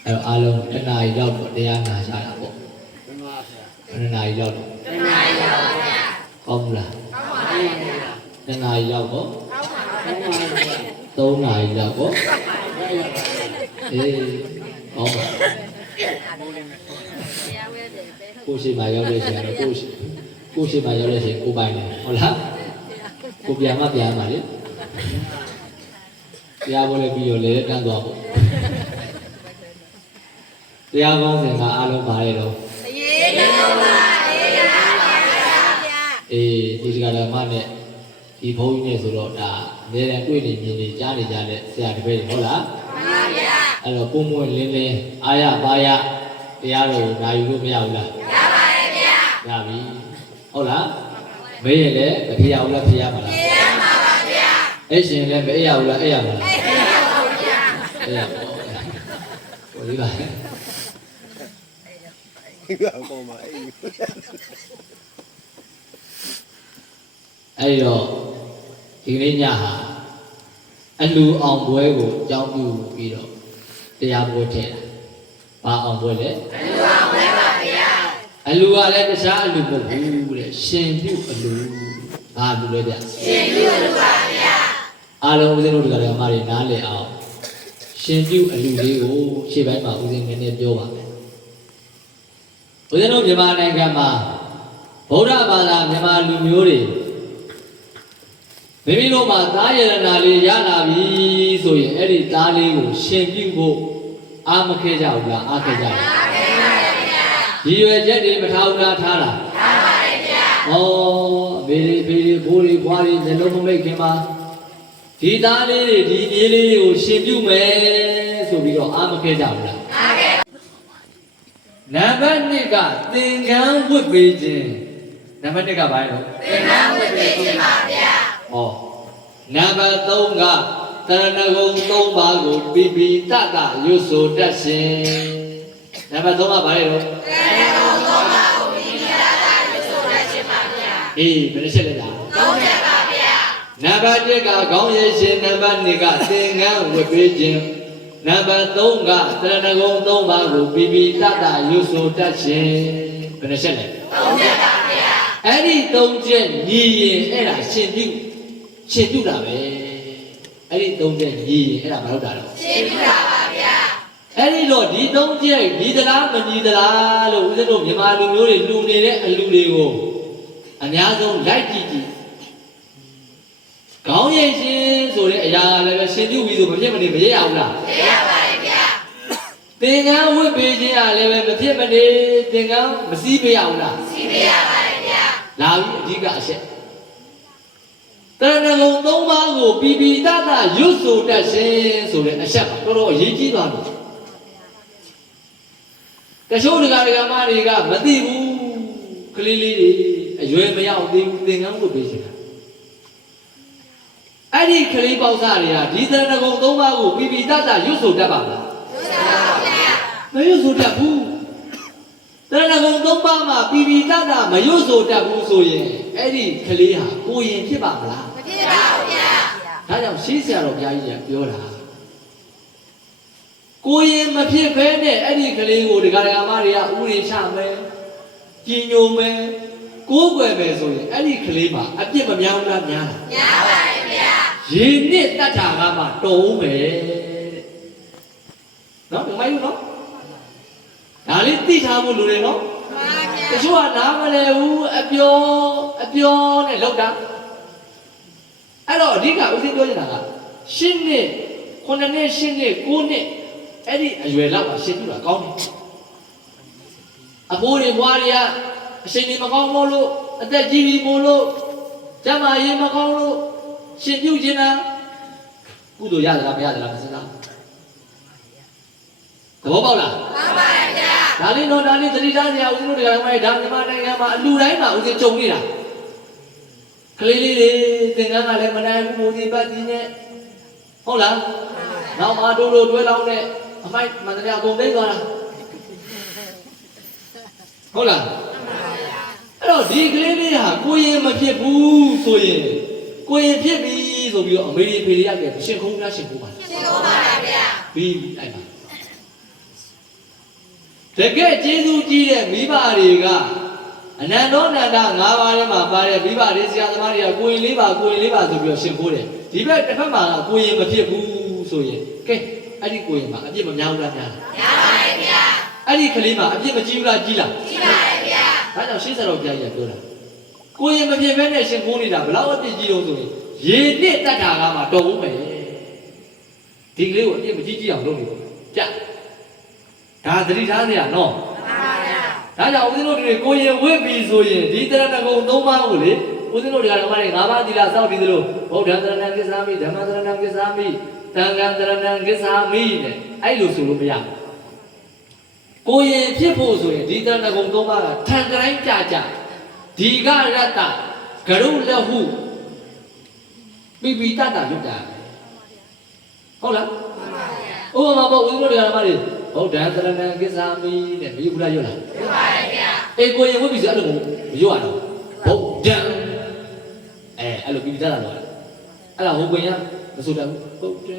အဲ့တော့အားလုံး1နာရီလောက်တော့တရားနာကြတာပေါ့1နာရီလောက်တော့1နာရီလောက်ပါဗျာကောင်းလားကောင်းပါဗျာ1နာရီလောက်ပေါ့ကောင်းပါဗျာ3နာရီလောက်ပေါ့အေးကောင်းပါကိုရှိမှရောက်တဲ့ချိန်တော့ကိုရှိမှရောက်တဲ့ချိန်ကိုပိုင်တယ်ဟုတ်လားကိုပြန်မှပြန်ပါလေတရားပွဲလည်းပြီးတော့လေတန်းသွားပေါ့တရားကောင်းစဉ်ကအားလုံးပါတယ်တော့အေးဒီကဓမ္မနဲ့ဒီဘုန်းကြီးနဲ့ဆိုတော့ဒါအများနဲ့တွေ့နေမြင်နေကြားနေကြတဲ့ဆရာတပည့်တွေဟုတ်လားမှန်ပါဗျာအဲ့တော့ပုံမွေလင်းလင်းအာရပါရတရားတော်ကိုနာယူလို့မရဘူးလားရပါတယ်ဗျာရပြီဟုတ်လားမေးရင်လည်းမဖြစ်ရဘူးလားဖြစ်ရမှာလားဖြစ်ရမှာပါဗျာအဲ့ရှင်လည်းမအေးရဘူးလားအေးရမှာလားအေးရပါဗျာအေးရပါဟိုဒီပါကောင်းပါအေးအဲ့တော့ဒီနေ့ညဟာအလူအောင်ပွဲကိုအကြောင်းပြုပြီးတော့တရားပွဲထည့်တာဘာအောင်ပွဲလဲအလူအောင်ပွဲပါဗျာအလူကလည်းတခြားအလူမဟုတ်ဘူးတဲ့ရှင်ပြုအလူဘာလူလဲဗျရှင်ပြုအလူပါဗျာအားလုံးဦးဇင်းတို့တရားဓမ္မတွေနားလည်အောင်ရှင်ပြုအလူလေးကိုရှေ့ပိုင်းမှာဦးဇင်းနည်းနည်းပြောပါမယ်ဦးဇင်းတို့မြန်မာနိုင်ငံမှာဗုဒ္ဓဘာသာမြန်မာလူမျိုးတွေမိမိတို့မှာသားရတနာလေးရလာပြီဆိုရင်အဲ့ဒီသားလေးကိုရှင်ပြုဖို့အားမခဲကြဘူးလားအားခဲကြတယ်အားခဲပါတယ်ဗျာဒီရွယ်ချက်တွေမထားဘူးလားထားလားထားပါတယ်ဗျာဩဘေးလေးဘိုးလေးဘွားလေးနှလုံးမမိတ်ခင်မှာဒီသားလေးတွေဒီမြေးလေးတွေကိုရှင်ပြုမယ်ဆိုပြီးတော့အားမခဲကြဘူးလားအားခဲနံပါတ်1ကသင်္ကန်းဝတ်ပေးခြင်းနံပါတ်1ကဘာလဲသင်္ကန်းဝတ်ပေးခြင်းပါဗျာဟောနံပါတ်3ကတရဏဂုံ3ပါးကိုပိပိတတရွတ်ဆိုတတ်ရှင်နံပါတ်3ကဘာလဲတော့တရဏဂုံ3ပါးကိုပိပိတတရွတ်ဆိုတတ်ရှင်ပါဗျာအေးဘယ်နှချက်လဲလား3ချက်ပါဗျာနံပါတ်1ကခေါင်းရည်ရှင်နံပါတ်2ကသင်္ကန်းဝတ်ပေးခြင်းနံပါတ်3ကတရဏဂုံ3ပါးကိုပိပိတတရွတ်ဆိုတတ်ရှင်ဘယ်နှချက်လဲ3ချက်ပါဗျာအဲ့ဒီ3ချက်ညီရင်အဲ့ဒါရှင်ပြုတာပဲအဲ့ဒီ3ချက်ညီရင်အဲ့ဒါမဟုတ်တာတော့ရှင်ပြုတာပါဗျာအဲ့ဒီတော့ဒီ3ချက်ညီသလားမညီသလားလို့ဦးဇင်းတို့မြန်မာလူမျိုးတွေလူနေတဲ့အလူတွေကိုအများဆုံးလိုက်ကြည့်ခေါင်းရိပ်ရှင်ဆိုတဲ့အရာလည်းပဲရှင်ပြုပြီးဆိုမဖြစ်မနေမရရဘူးလားမရပါဘူးဗျာသင်္ကန်းဝတ်ပေးခြင်းကလည်းပဲမဖြစ်မနေသင်္ကန်းမစည်းပေးရဘူးလားစည်းပေးရပါတယ်ဗျာလာပြီးအဓိကအချက်တရဏဂုံ3ပါးကိုပိပိတတရွတ်ဆိုတတ်ခြင်းဆိုတဲ့အချက်ပါတော်တော်အရေးကြီးသွားတယ်တချို့ဒကာဒကာမတွေကမသိဘူးကလေးလေးတွေအရွယ်မရောက်သေးဘူးသင်္ကန်းဝတ်ပေးခြင်းအဲ့ဒီကလေးပေါက်စားတွေကဒီတရဏဂုံ3ပါးကိုပိပိတတရွတ်ဆိုတတ်ပါလားမရွတ်ဆိုတတ်ဘူးတရဏဂုံ3ပါးမှာပိပိတတမရွတ်ဆိုတတ်ဘူးဆိုရင်အဲ့ဒီကလေးဟာကိုရင်ဖြစ်ပါမလားမဖြစ်ပါဘူးဗျာဒါကြောင့်ရှင်းဆရာတော်ဘုရားကြီးကပြောတာကိုရင်မဖြစ်ဘဲနဲ့အဲ့ဒီကလေးကိုဒကာဒကာမတွေကဥရိချမယ်ကြီးညိုမယ်ကိုးကွယ်မယ်ဆိုရင်အဲ့ဒီကလေးမှာအပြစ်မများဘူးလားများလားများပါတယ်ဗျာရေနစ်တတ်တာကမှတုံးမယ်တဲ့နော်ဒီမိုင်းနော်ဒါလေးသိထားဖို့လိုတယ်နော်တချို့ကနားမလဲဘူးအပြောနဲ့လောက်တာအဲ့တော့အဓိကဦးစင်းပြောချင်တာက10နှစ်9နှစ်10နှစ်9နှစ်အဲ့ဒီအရွယ်လောက်ပါရှင်းပြတာကောင်းတယ်အဖိုးတွေဘွားတွေကအချိန်တွေမကောင်းလို့အသက်ကြီးပြီမို့လို့ကျမရေးမကောင်းလို့ရှင်းပြခြင်းလားကုသိုလ်ရတယ်လားမရတယ်လားမစမ်းသဘောပေါက်လားမှန်ပါတယ်ဗျာဒါလေးတော့ဒါလေးသတိထားစရာဦးဇင်းတို့တရားမိုင်းဒါမြန်မာနိုင်ငံမှာအလူတိုင်းမှာဦးဇင်းကြုံနေတာကလေးလေးတွေသင်္ကန်းကလည်းမနိုင်ဘူးမိုးဒီပတ်ဒီနဲ့ဟုတ်လားနောက်မှတို့တွဲလောင်းတဲ့ အမိုက်မှန်တယ်အကုန်သိမ်းသွားတာဟုတ်လားအဲ့တော့ဒီကလေးလေးဟာကိုရင်မဖြစ်ဘူးဆိုရင်ကိုရင်ဖြစ်ပြီဆိုပြီးတော့အမေရိဖေတွေရခဲ့ရှင်ခုံးလားရှင်ခုံးပါရှင်ခုံးပါဗျာပြီးအဲ့ပါတကယ်ကျေးဇူးကြီးတဲ့မိဘတွေကအနန္တောနန္ဒ၅ပါးထဲမှာပါတဲ့မိဘတွေဆရာသမားတွေကကိုရင်လေးပါဆိုပြီးတော့ရှင်ခိုးတယ်ဒီဘက်တစ်ဖက်မှာကိုရင်မဖြစ်ဘူးဆိုရင်ကဲအဲ့ဒီကိုရင်မှာအပြစ်မများဘူးလားများလားများပါတယ်ဗျာအဲ့ဒီကလေးမှာအပြစ်မကြီးဘူးလားကြီးလားကြီးပါတယ်ဗျာဒါကြောင့်ရှင်းစတော်ဘုရားကြီးကပြောတာကိုရင်မဖြစ်ဘဲနဲ့ရှင်ခိုးနေတာဘယ်လောက်အပြစ်ကြီးတော့ဆိုရင်ရေနှစ်တတ်တာကမှတော်ဘူးမယ်ဒီကလေးကိုအပြစ်မကြီးအောင်လုပ်နေပေါ့ကြဒါသတိထားနေရနော်ဒါကြောင့်ဦးဇင်းတို့တွေကိုရင်ဝစ်ပြီဆိုရင်ဒီတရဏဂုံ၃ပါးကိုလေဦးဇင်းတို့တွေကလည်း၅ပါးသီလစောင့်ပြီးသလိုဗုဒ္ဓံတရဏံကိစ္ဆာမိဓမ္မတရဏံကိစ္ဆာမိသံဃံတရဏံကိစ္ဆာမိနဲ့အဲ့လိုဆိုလို့မရဘူးကိုရင်ဖြစ်ဖို့ဆိုရင်ဒီတရဏဂုံ၃ပါးကထံတိုင်းကြကြဒီကရတ္တဂရုလက်ဟုပိပိတတရွတ်တာဟုတ်လားဥပမာပေါ့ဦးဇင်းတို့တွေကလည်းဗုဒ္ဓံတရဏံကိစ္ဆာမိနဲ့မယူဘူးလားရွတ်လားရွတ်ပါတယ်ဗျာအေးကိုရင်ဝတ်ပြီဆိုအဲ့လိုမရွတ်ရတော့ဗုဒ္ဓံအဲ့လိုပိပိတတတော့အဲ့ဒါဟိုကွင်ရမဆိုတတ်ဘူးဗုဒ္ဓံ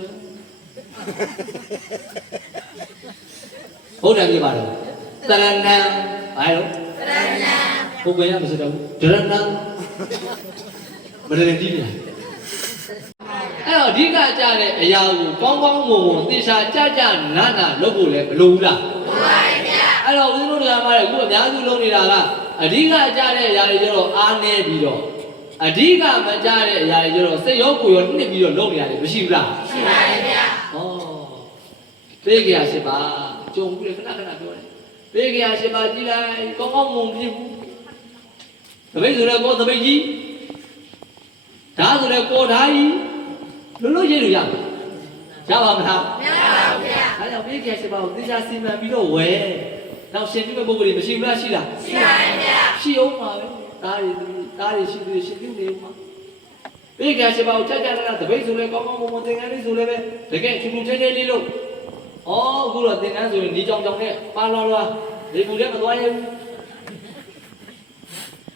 ဗုဒ္ဓံပြပါတော့တရဏံဘာလို့တရဏံဟိုကွင်ရမဆိုတတ်ဘူးဒရဏံမရဏတိပြအဲ့တော့အဓိကကြတဲ့အရာကိုကောင်းကောင်းမွန်မွန်သေချာကြကြနာနာလုပ်ဖို့လည်းမလိုဘူးလားလိုပါတယ်ဗျာအဲ့တော့ဦးဇင်းတို့ကမှလည်းအခုအများစုလုပ်နေတာကအဓိကကြတဲ့အရာတွေကျတော့အားနည်းပြီးတော့အဓိကမကြတဲ့အရာတွေကျတော့စိတ်ရောကိုယ်ရောနှစ်ပြီးတော့လုပ်နေရတယ်မရှိဘူးလားရှိပါတယ်ဗျာဟောသိကြရရှိပါကြုံဘူးလေခဏခဏပြောတယ်သိကြရရှိပါကြည်လိုက်ကောင်းကောင်းမွန်ဖြစ်ဘူးတပိတ်ဆိုတော့ကိုတပိတ်ကြီးဓာတ်ဆိုတော့ကိုဓာတ်ကြီးလို့ရလို့ရမှာရပါမလားမရပါဘူးဗျာဒါကြောင့်ပြေးခဲ့ရှိပါဦးသေချာစီမံပြီးတော့ဝယ်နောက်ရှင်ပြုမဲ့ပုဂ္ဂိုလ်တွေမရှိဘူးလားရှိလားရှိပါတယ်ဗျာရှိအောင်ပါပဲဒါတွေရှိသေးရှင်ပြုနေဦးမှာပြေးခဲ့ရှိပါဦးချက်ချက်တပိတ်ဆိုလဲကောင်းကောင်းမွန်မွန်သင်္ကန်းလေးဆိုလဲပဲတကယ်ချူချူထဲထဲလေးလို့အခုတော့သင်္ကန်းဆိုရင်ဒီကြောင်နဲ့ပါလောလောဒီပူလည်းမသွားရဘူး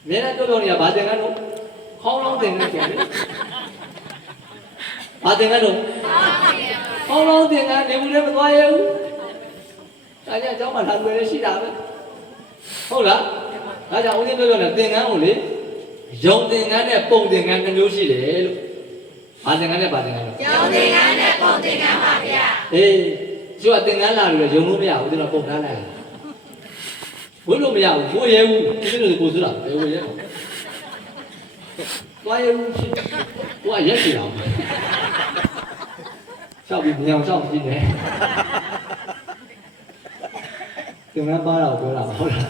မြဲတဲ့တော်နေရဘာသင်္ကန်းတော့ခေါင်းလောင်းသင်္ကန်းဆိုတယ်ဘာသင်္ကန်းတော့ခေါင်းလုံးသင်္ကန်းနေဘူးလည်းမသွားရဘူးဒါကြောင့်အเจ้าမှာလာလွယ်ရရှိတာပဲဟုတ်လားဒါကြောင့်ဦးဇင်းပြောတယ်သင်္ကန်းကိုလေယုံသင်္ကန်းနဲ့ပုံသင်္ကန်းတစ်မျိုးရှိတယ်လို့ဘာသင်္ကန်းနဲ့ဘာသင်္ကန်းတော့ယုံသင်္ကန်းနဲ့ပုံသင်္ကန်းပါဗျာအေးကျိုးကသင်္ကန်းလာလို့ယုံလို့မရဘူးကျွန်တော်ပုံထားလိုက်ဝတ်လို့မရဘူးဝတ်ရဲဘူးဦးဇင်းတို့ကိုဆိုတာဘယ်ဝတ်ရဲသွားရဘူးရှိဟိုကရက်စီအောင်ရှောက်ပြီးမြောင်ရှောက်ကြည့်နေသင်္ကန်းပါတော့ပြောတာဟုတ်လား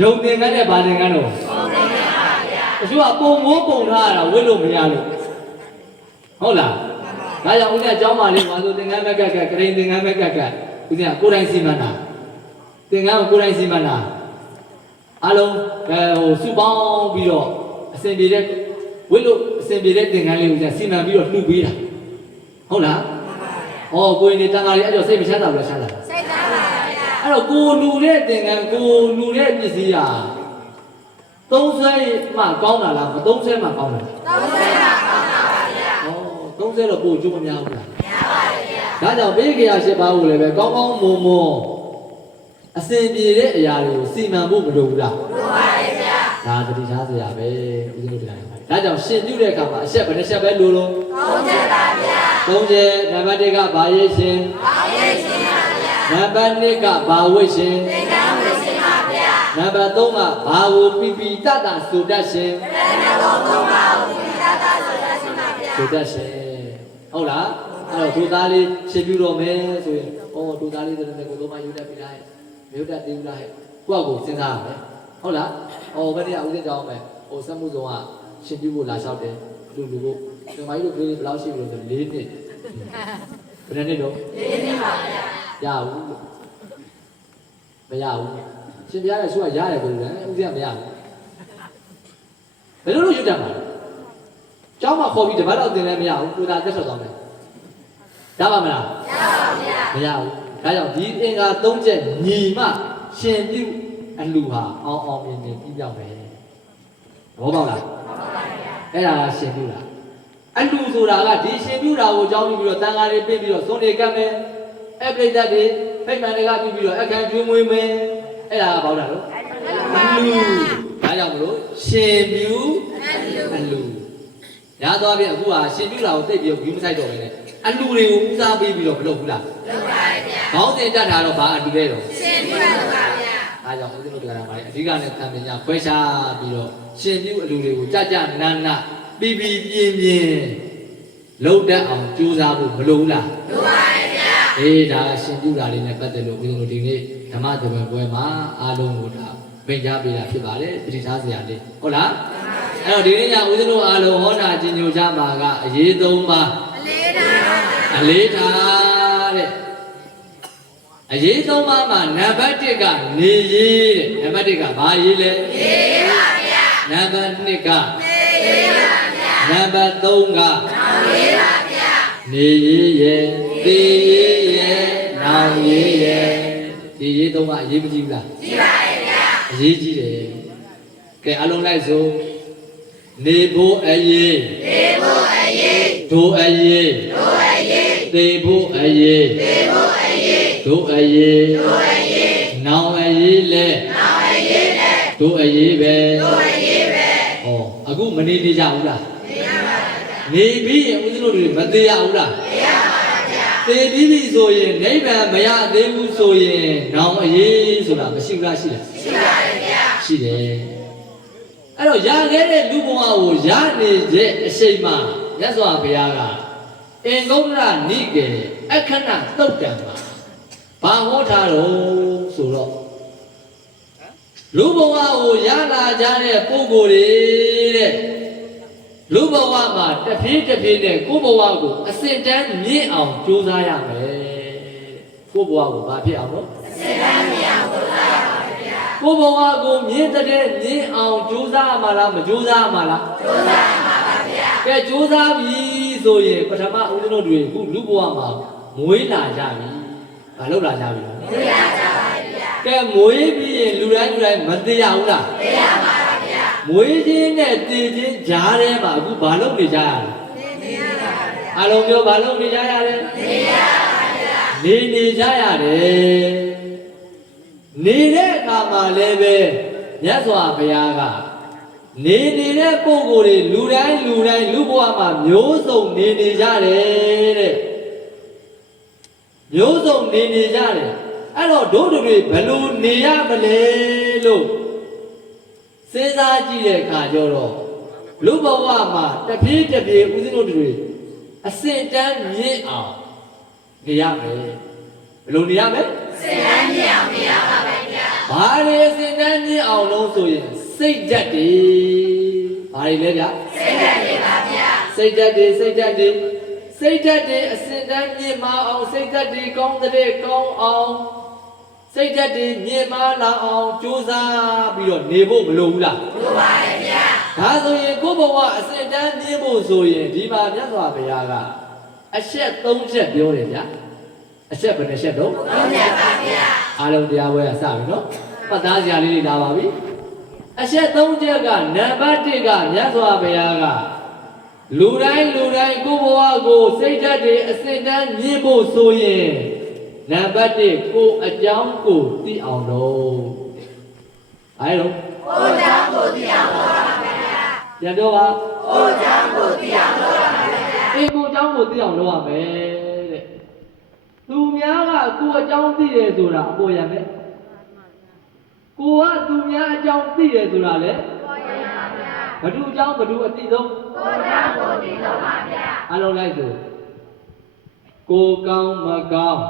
ယုံသင်္ကန်းနဲ့ဗာသင်္ကန်းတော့ပုံသင်္ကန်းပါဗျာတချို့ကပုံမိုးပုံထားတာဝတ်လို့မရလို့ဟုတ်လားဒါကြောင့်ဦးဇင်းအเจ้าမလေးဘာလို့သင်္ကန်းဘက်ကကကရင်သင်္ကန်းဘက်ကကဦးဇင်းကကိုယ်တိုင်စီမံတာသင်္ကန်းကိုကိုယ်တိုင်စီမံတာအားလုံးစုပေါင်းပြီးတော့အစဉ်ပြေတဲ့ဝိလို့အစဉ်ပြေတဲ့သင်္ကန်းလေးကိုစီမံပြီးတော့လှူပေးတာဟုတ်လားဟောကိုယ်နေတန်ခါလေးအဲ့တော့စိတ်မချမ်းသာဘူးလားချမ်းသာစိတ်ချမ်းသာပါဗျာအဲ့တော့ကိုလှူတဲ့သင်္ကန်းကိုလှူတဲ့ပစ္စည်းဟာသုံးဆွဲမှကောင်းတာလားမသုံးဆွဲမှကောင်းတာလားသုံးဆွဲမှကောင်းတာပါဗျာဟောသုံးဆွဲတော့ကိုကျိုးမများဘူးလားများပါဗျာဒါကြောင့်ဘေးကြရ၈ပါးကိုလည်းပဲကောင်းကောင်းမွန်မွန်အစဉ်ပြေတဲ့အရာတွေကိုစီမံဖို့မလိုဘူးလားလိုပါရဲ့ဗျာဒါတတိထားစရာပဲဦးဇင်းတို့တရားဒါကြောင့်ရှင်ပြုတဲ့အခါမှာအချက်ဘယ်နှချက်ပဲလိုလို့၃ချက်ပါဗျာ၃ချက်နံပါတ်၁ကဘာရေးရှင်ဘာရေးရှင်ပါဗျာနံပါတ်၂ကဘာဝိရှင်သင်္ကန်းဝိရှင်ပါဗျာနံပါတ်၃ကဘာကိုပိပိတတဆိုတတ်ရှင်ဘယ်နှလုံး၃ပါးကိုပိပိတတဆိုတတ်ရှင်ပါဗျာဆိုတတ်ရှင်ဟုတ်လားအဲ့တော့ဒုသားလေးရှင်ပြုတော့မယ်ဆိုရင်ဒုသားလေးတဲ့ကိုသုံးပါယူတတ်ပြီလားမြို့တက်သေးဘူးလားဟဲ့ကိုယ့်ကိုစဉ်းစားရမယ်ဟုတ်လားဘယ်နည်းဦးစင်းကြောင်းမယ်စက်မှုဆောင်ကရှင်ပြုဖို့လာလျှောက်တယ်လူဖို့ဒီမကြီးတို့ကလေးဘယ်လောက်ရှိပြီလို့ဆို4နှစ်ဘယ်နှစ်တော့4နှစ်ပါဗျာရဘူးမရဘူးရှင်ပြရတဲ့သူကရတယ်ပြောတယ်ဦးစင်းကမရဘူးဘယ်လိုလုပ်ရွတ်တတ်မှာလဲကျောင်းမှာခေါ်ပြီးတပတ်တော့သင်လည်းမရဘူးကိုသာတက်ထွက်သွားမယ်ဒါ ရပါမလားမရဘူးဒါကြောင့်ဒီအင်္ဂါ၃ချက်ညီမှရှင်ပြုအလှဟာအောင်မြင်ပြီးပြောက်ပဲဘောပေါက်လားအဲ့ဒါကရှင်ပြုလားအလှဆိုတာကဒီရှင်ပြုတာကိုအကြောင်းပြုပြီးတော့တန်ဃာတွေပြပြီးတော့စွန်တွေကတ်မယ်အပရိသတ်တွေဖိတ်မှန်တွေကပြပြီးတော့အခမ်းကျွေးမွေးမယ်အဲ့ဒါကဘောက်တာလို့အလှဒါကြောင့်မလို့ရှင်ပြုအလှရသွားပြီအခုကရှင်ပြုတာကိုသိပြီးတော့ဘူးမဆိုင်တော့ပဲနဲ့အလှတွေကိုဦးစားပေးပြီးတော့မလုပ်ဘူးလားလုပ်ပါရဲ့ဗျာခေါင်းစဉ်တတ်တာတော့ဘာအလှလဲတော့ရှင်ပြုပါဗျာအားကြောင့်ဦးဇင်းတို့တရားမှာအဓိကနဲ့ခံပညာခွဲခြားပြီးတော့ရှင်ပြုအလှတွေကိုကြကြနန်းနာပြီးပြင်းလုံးတတ်အောင်ကြိုးစားဖို့မလိုဘူးလားလိုပါရဲ့ဗျာအေးဒါရှင်ပြုတာလေးနဲ့ပတ်သက်လို့ဦးဇင်းတို့ဒီနေ့ဓမ္မသဘင်ပွဲမှာအားလုံးကိုဒါမိန့်ကြားပေးတာဖြစ်ပါတယ်တတိထားစရာလေးဟုတ်လားအဲ့တော့ဒီနေ့ညဦးဇင်းတို့အားလုံးဟောတာကြီးညိုကြမှာကအရေး၃ပါးအလေးထားတဲ့အရေး၃ပါးမှာနံပါတ်1ကနေရေးတဲ့နံပါတ်1ကဘာရေးလဲနေရေးပါဗျာနံပါတ်2ကနေရေးပါဗျာနံပါတ်3ကနောင်ရေးပါဗျာနေရေးရဲ့သေရေးရဲ့နောင်ရေးရဲ့ဒီရေး၃ပါးအရေးမကြီးဘူးလားကြီးပါရဲ့ဗျာအရေးကြီးတယ်ကဲအလုံးလိုက်စို့နေဖို့အရေးတို့အရေးသေဖို့အရေးတို့အရေးနောင်အရေးလဲတို့အရေးပဲဟောအခုမနေကြဘူးလားနေပြီးရင်ဦးဇင်းတို့တွေမသေးရဘူးလားမရပါဗျာသေပြီးပြီဆိုရင်နိဗ္ဗာန်မရသေးဘူးဆိုရင်နောင်အရေးဆိုတာမရှိဘူးလားရှိလားရှိပါတယ်ဗျာရှိတယ်အဲ့တော့ရခဲ့တဲ့လူဘဝကိုရနေတဲ့အချိန်မှာမြတ်စွာဘုရားကအင်္ဂုတ္တရနိကေအခဏသုတ်တံမှာဘာဟောထားတော့ဆိုတော့လူဘဝကိုရလာကြတဲ့ပုဂ္ဂိုလ်တွေတဲ့လူဘဝမှာတဖြည်းနဲ့ကိုယ့်ဘဝကိုအစင်တန်းမြင့်အောင်ကြိုးစားရမယ်ကိုယ့်ဘဝကိုဘာဖြစ်အောင်လို့အစင်တန်းမြင့်အောင်ကြိုးစားရပါမယ်ဗျာကိုယ့်ဘဝကိုမြင့်တဲ့မြင့်အောင်ကြိုးစားမှာလားမကြိုးစားမှာလားကြိုးစားမှာပါဗျာကဲကြိုးစားပြီဆိုရင်ပထမဦးဇင်းတို့တွေခုလူဘဝမှာမွေးလာကြပြီဘာလုပ်လာကြပြီလဲမွေးလာကြပါဗျာကဲမွေးပြီးရင်လူတိုင်းမသေးရဘူးလားသေးရပါဗျာမွေးခြင်းနဲ့တည်ခြင်းကြားထဲမှာအခုဘာလုပ်နေကြရလဲနေရပါဗျာအလုံးပြောဘာလုပ်နေကြရလဲနေရပါဗျာနေကြရတယ်နေတဲ့အခါမှာလည်းပဲမြတ်စွာဘုရားနေတဲ့ပုံကိုယ်တွေလူတိုင်းလူဘဝမှာမျိုးစုံနေကြတယ်တဲ့မျိုးစုံနေကြတယ်အဲ့တော့တို့တွေဘယ်လိုနေရမလဲလို့စဉ်းစားကြည့်တဲ့အခါကျတော့လူဘဝမှာတပြေးဦးဇင်းတို့တွေအစင်တန်းမြင့်အောင်နေရမယ်ဘယ်လိုနေရမလဲစင်တန်းမြင့်အောင်နေရပါမယ်ဗျာဘာတွေစင်တန်းမြင့်အောင်လို့ဆိုရင်စိတ်ဓာတ်တွေဘာတွေလဲဗျာစိတ်ဓာတ်တွေပါဗျာစိတ်ဓာတ်တွေအစင်တန်းမြင့်မအောင်စိတ်ဓာတ်တွေကောင်းတဲ့ကောင်းအောင်စိတ်ဓာတ်တွေမြင့်မားလာအောင်ကြိုးစားပြီးတော့နေဖို့မလိုဘူးလားလိုပါရဲ့ဗျာဒါဆိုရင်ကိုယ့်ဘဝအစင်တန်းမြင့်ဖို့ဆိုရင်ဒီမှာမြတ်စွာဘုရားကအချက်၃ချက်ပြောတယ်ဗျာအချက်ဘယ်နှချက်တော့၃ချက်ပါဗျာအားလုံးတရားပွဲကစပြီနော်ပတ်သားစရာလေးတွေလာပါပြီအချက်၃ချက်ကနံပါတ်1ကမြတ်စွာဘုရားကလူတိုင်းကိုယ့်ဘဝကိုစိတ်ဓာတ်တွေအစင်တန်းမြင့်ဖို့ဆိုရင်နံပါတ်1ကိုအကြောင်းကိုသိအောင်လို့အဲလိုကိုအကြောင်းကိုသိအောင်လို့ပါဗျာပြန်ပြောပါကိုအကြောင်းကိုသိအောင်လို့ပါဗျာကိုအကြောင်းကိုသိအောင်လုပ်ရမယ်တဲ့သူများကကိုအကြောင်းသိတယ်ဆိုတာအပေါ်ရမယ်ကိုကသူများအကြောင်းသိတယ်ဆိုတာလေပေါ်ရပါဗျာဘဒုအကြောင်းဘဒုအသိဆုံးကိုအကြောင်းကိုသိဆုံးပါဗျာအလုံးလိုက်ဆိုကိုကောင်းမကောင်း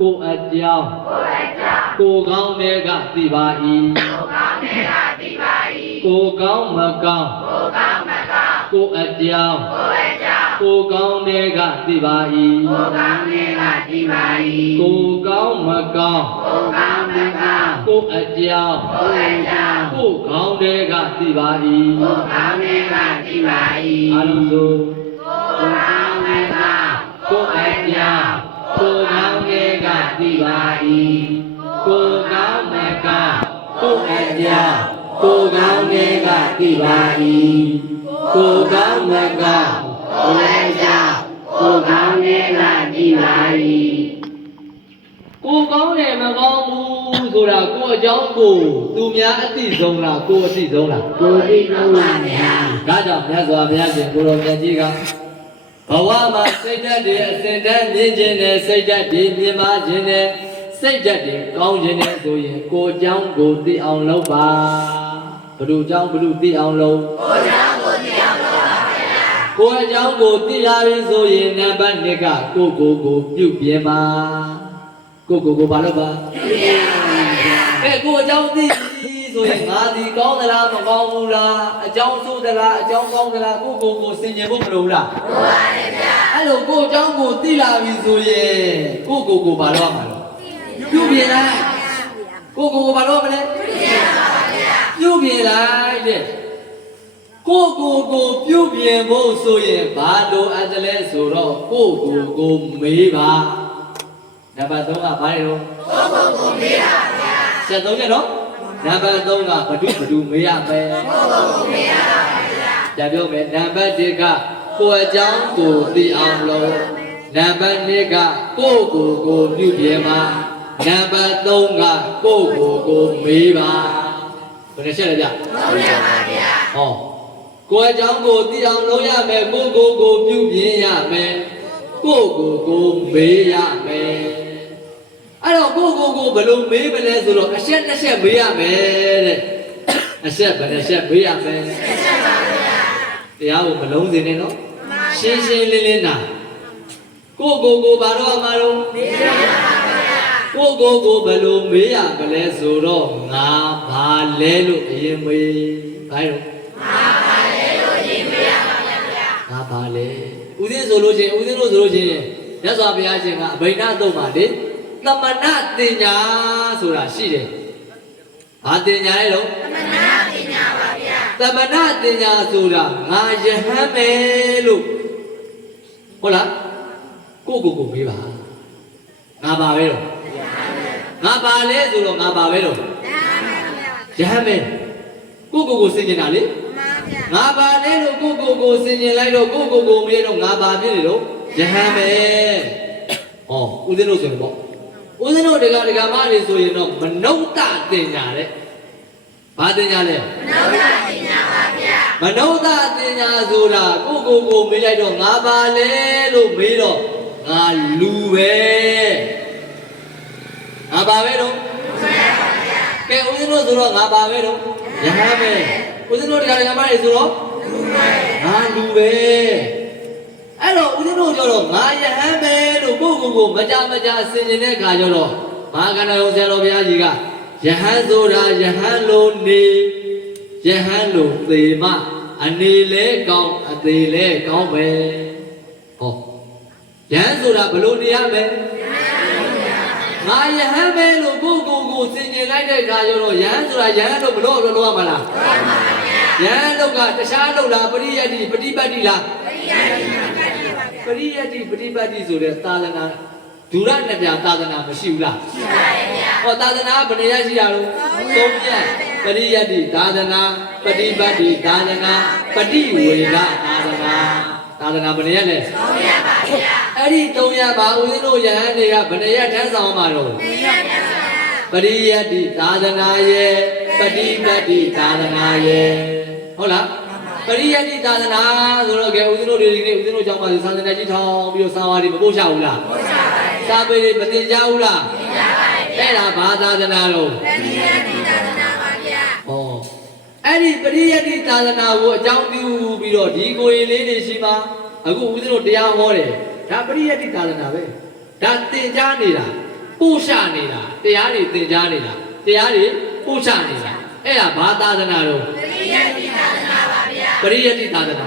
ကိုအကြောင်းကိုကောင်းတဲ့ကသိပါ၏ကိုကောင်းမကောင်းကိုအကြောင်းကိုကောင်းတဲ့ကသိပါ၏ကိုကောင်းမကောင်းကိုအကြောင်းကိုကောင်းတဲ့ကသိပါ၏အားလုံးစုကိုကောင်းတဲ့က ကြောင့်ကိုယ်ကောင်းတဲ့ကသိပါ၏ကိုယ်ကောင်းတဲ့က ကိုယ်ကြောင့်ကိုယ်ကောင်းတဲ့ကသိပါ၏ ကိုယ်ကောင်းတယ်မကောင်းဘူးဆိုတာကိုယ်အကြောင်းကိုသူများအသိဆုံးလားကိုယ်အသိဆုံးလား ကိုယ်သိဆုံးပါဗျာ ဒါကြောင့်မြတ်စွာဘုရားရှင်ကိုရောမြတ်ကြီးကဘဝမှာစိတ်ဓာတ်တွေအစဉ်တန်းမြင်ခြင်းနဲ့စိတ်ဓာတ်တွေမြင်ပါခြင်းနဲ့စိတ်ဓာတ်တွေကောင်းခြင်းနဲ့ဆိုရင်ကိုယ်အကြောင်းကိုသိအောင်လုပ်ပါဘယ်သူအကြောင်းဘယ်သူသိအောင်လုပ် ကိုယ်ကြောင့်ကိုယ်သိအောင်လုပ်ပါဗျာ ကိုယ်အကြောင်းကိုသိလာပြီဆိုရင်နံပါတ်1ကကိုယ်ကိုပြုပြင်ပါကိုယ်ဘာလုပ်ပါ ပြုပြင်ပါဗျာ ကိုယ်အကြောင်းသိပြီဆိုရင်ငါဒီကောင်းသလားမကောင်းဘူးလားအကြောင်းဆိုးသလားအကြောင်းကောင်းသလားကိုဆင်ခြင်ဖို့မလိုဘူးလား ဟုတ်ပါတယ်ဗျာ အဲ့လိုကိုယ်အကြောင်းကိုသိလာပြီဆိုရင်ကိုဘာလုပ်မှာလဲပြုပြင်လိုက်ကိုဘာလုပ်မလဲ ပြုပြင်ပါဗျာ ပြုပြင်လိုက်တဲ့ကိုပြုပြင်ဖို့ဆိုရင်ဘာလိုအပ်တယ်လဲဆိုတော့ကိုမေးပါနံပါတ်3ကဘာလဲတော့ ကိုမေးပါဗျာ 73ကျတော့နံပါတ်3ကဘဒုမေးရမယ် ကိုမေးရပါဗျာ ကြပြောမယ်နံပါတ်1ကကိုယ်အကြောင်းကိုသိအောင်လုပ်နံပါတ်2ကကိုပြုပြင်ပါနံပါတ်3ကကိုမေးပါဘယ်နဲ့ချက်လဲဗျ ဟုတ်ရပါဗျာ ဟောကိုယ်အကြောင်းကိုသိအောင်လုပ်ရမယ်ကိုပြုပြင်ရမယ်ကိုမေးရမယ်အဲ့တော့ကိုဘယ်လိုမေးမလဲဆိုတော့အချက်တစ်ချက်မေးရမယ်တဲ့အချက်ဘယ်နှချက်မေးရမယ် ဆက်ပါဗျာ တရားကိုမလုံးစင်နဲ့နော်ရှင်းရှင်းလင်းလင်းနာကိုဘာတော့မှာတော့ မေးရပါဗျာ ကိုဘယ်လိုမေးရမလဲဆိုတော့ငါဘာလဲလို့အရင်မေးဘာလို့ ငါပါလေလို့ရင်မေးရပါဗျာ ငါဘာလဲဦးဇင်းဆိုလို့ချင်းမြတ်စွာဘုရားရှင်ကအဘိဓါတုတ်ပါလေသမဏတင်ညာဆိုတာရှိတယ်ဘာတင်ညာလဲလို့ သမဏပညာပါဗျာ သမဏတင်ညာဆိုတာငါယဟန်မယ်လို့ဟုတ်လားကိုမေးပါငါပါပဲတော့ငါပါလဲဆိုတော့ငါပါပဲတော့ယဟန်မယ်ကိုစင်ကျင်တာလေငါပါလဲလို့ကိုစင်ကျင်လိုက်တော့ကိုမေးတော့ငါပါဖြစ်နေတော့ယဟန်မယ်ဟောဦးဇင်းတို့ဆိုရင်ပေါ့ဦးဇင်းတို့ဒကာမတွေဆိုရင်တော့မနုဿတင်ညာတဲ့ဘာတင်ညာလဲ မနုဿပညာပါဗျာ မနုဿတင်ညာဆိုတာကိုမေးလိုက်တော့ငါပါလဲလို့မေးတော့ငါလူပဲငါပါပဲတော့ကဲဦးဇင်းတို့ဆိုတော့ငါပါပဲတော့ယဟန်ပဲဦးဇင်းတို့ဒကာမတွေဆိုတော့ငါလူပဲအဲ့တော့ဦးဇင်းတို့ကျတော့ငါယဟန်ပဲလို့ကိုမကြဆင်ကျင်တဲ့ခါကျတော့မဟာကဏ္ဍရောဆရာတော်ဘုရားကြီးကယဟန်ဆိုတာယဟန်လိုနေယဟန်လိုသေမအနေလဲကောင်းအသေးလဲကောင်းပဲဟောယဟန်ဆိုတာဘလို့နေရမလဲငါယဟန်ပဲလို့ကိုစင်ကျင်လိုက်တဲ့ခါကျတော့ယဟန်ဆိုတာယဟန်လို့ဘလို့ရမှာလားယဟန်လို့ကတခြားလို့လားပရိယတ္တိပฏิပတ်တိလားပရိယတ္တိပฏิပတ်တိဆိုတဲ့သာသနာဒုရနှစ်ပြသာသနာမရှိဘူးလားရှိပါတယ်ဗျာဟောသာသနာဘယ်နေရရှိရလို့သုံးပြပရိယတ္တိသာသနာပฏิပတ်တိသာသနာပฏิဝေဒသာသနာသာသနာဘယ်နေရလဲသုံးရပါဗျာအဲ့ဒီသုံးရပါဦးဇင်းတို့ယဟန်တွေကဘယ်နေရထမ်းဆောင်မှာတော့ပရိယတ္တိသာသနာရဲ့ပฏิပတ်တိသာသနာရဲ့ဟုတ်လားပရိယတ္တိသာသနာဆိုတော့ကဲဦးဇင်းတို့ဒီနေ့ဦးဇင်းတို့ကြောင့်ပါသာသနာကြီးထောင်ပြီးတော့စာဝါဒီမပို့ချဘူးလားပို့ချပါတယ်စာပေတွေမသင်ကြားဘူးလားသင်ကြားပါတယ်အဲ့ဒါဘာသာသနာလို့ပရိယတ္တိသာသနာပါဗျာဟောအဲ့ဒီပရိယတ္တိသာသနာကိုအကြောင်းပြုပြီးတော့ဒီကိုရင်လေးတွေရှိမှာအခုဦးဇင်းတို့တရားဟောတယ်ဒါပရိယတ္တိသာသနာပဲဒါသင်ကြားနေတာပို့ချနေတာတရားတွေသင်ကြားနေတာတရားတွေပို့ချနေတာအဲ့ဒါဘာသာသနာလို့ပရိယတ္တိသာသနာပါဗျာပရိယတ္တိသာသနာ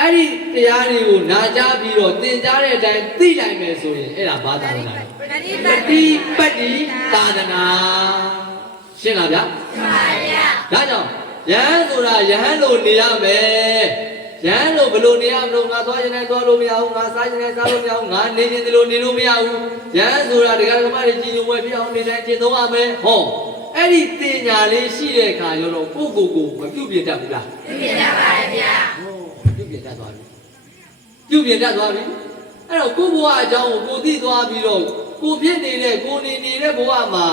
အဲ့ဒီတရားတွေကိုနာကြားပြီးတော့သင်ကြားတဲ့အတိုင်းသိနိုင်မယ်ဆိုရင်အဲ့ဒါဘာသာသနာလဲပฏิပတ်တိသာသနာရှင်းလားဗျာရှင်းပါဗျာဒါကြောင့်ယဟန်ဆိုတာယဟန်လိုနေရမယ်ယဟန်လိုဘယ်လိုနေရမလို့ငါသွားရင်လည်းသွားလို့မရဘူးငါစားရင်လည်းစားလို့မရဘူးငါနေရင်ဒီလိုနေလို့မရဘူးယဟန်ဆိုတာဒကာဒကမတွေကြည်ညိုဝဲပြအောင်နေတိုင်းကျင့်သုံးရမယ်ဟော အဲ့ဒီတင်ညာလေးရှိတဲ့အခါကျတော့ကိုကိုကိုမပြုတ်ပြတတ်ဘူးလား ပြည့်ရပါတယ်ဗျာ ဟောပြုတ်ပြတတ်သွားပြီပြုတ်ပြတတ်သွားပြီအဲ့တော့ကိုဘဝအကြောင်းကိုကိုသိသွားပြီးတော့ကိုဖြစ်နေတဲ့ကိုနေနေတဲ့ဘဝမှာ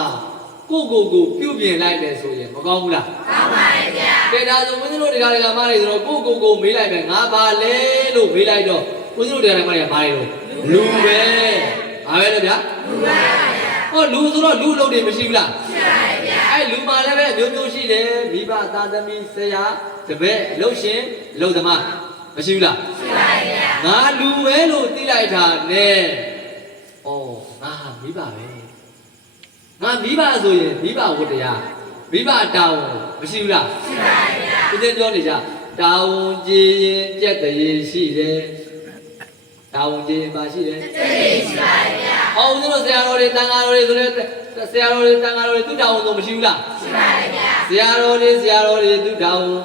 ကိုကိုကိုပြုတ်ပြင်လိုက်တယ်ဆိုရင်မကောင်းဘူးလား ကောင်းပါတယ်ဗျာ ကဲဒါဆိုဦးဇင်းတို့တရားဓမ္မတွေဆိုတော့ကိုကိုကိုမေးလိုက်မယ်ငါပါလဲလို့မေးလိုက်တော့ဦးဇင်းတို့တရားဓမ္မတွေကဘာလဲလို့လူပဲဘာပဲလို့ဗျာ လူပါဗျာ ဟောလူဆိုတော့လူအလုပ်တွေမရှိဘူးလား ရှိပါတယ်ဗျာ အဲ့လူမှလည်းပဲမျိုးမျိုးရှိတယ်မိဘသားသမီးဆရာတပည့်အလုပ်ရှင်အလုပ်သမားမရှိဘူးလား ရှိပါတယ်ဗျာ ငါလူပဲလို့သိလိုက်တာနဲ့ဩငါမိဘပဲငါမိဘဆိုရင်မိဘဝတ္တရားမိဘတာဝန်မရှိဘူးလား ရှိပါတယ်ဗျာ ဦးဇင်းပြောနေကြတာဝန်ကြည်ရင်ကြက်တရေရှိတယ်တာဝန်ကြည်ရင်ပါရှိတယ် တည်းရှိပါတယ်ဗျာ ဟောဦးဇင်းတို့ဆရာတော်တွေတန်ဃာတော်တွေဆိုတဲ့ဆရာတော်တွေတန်ဃာတော်တွေသူတာဝန်တော့မရှိဘူးလား ရှိပါတယ်ဗျာ ဆရာတော်တွေသူတာဝန်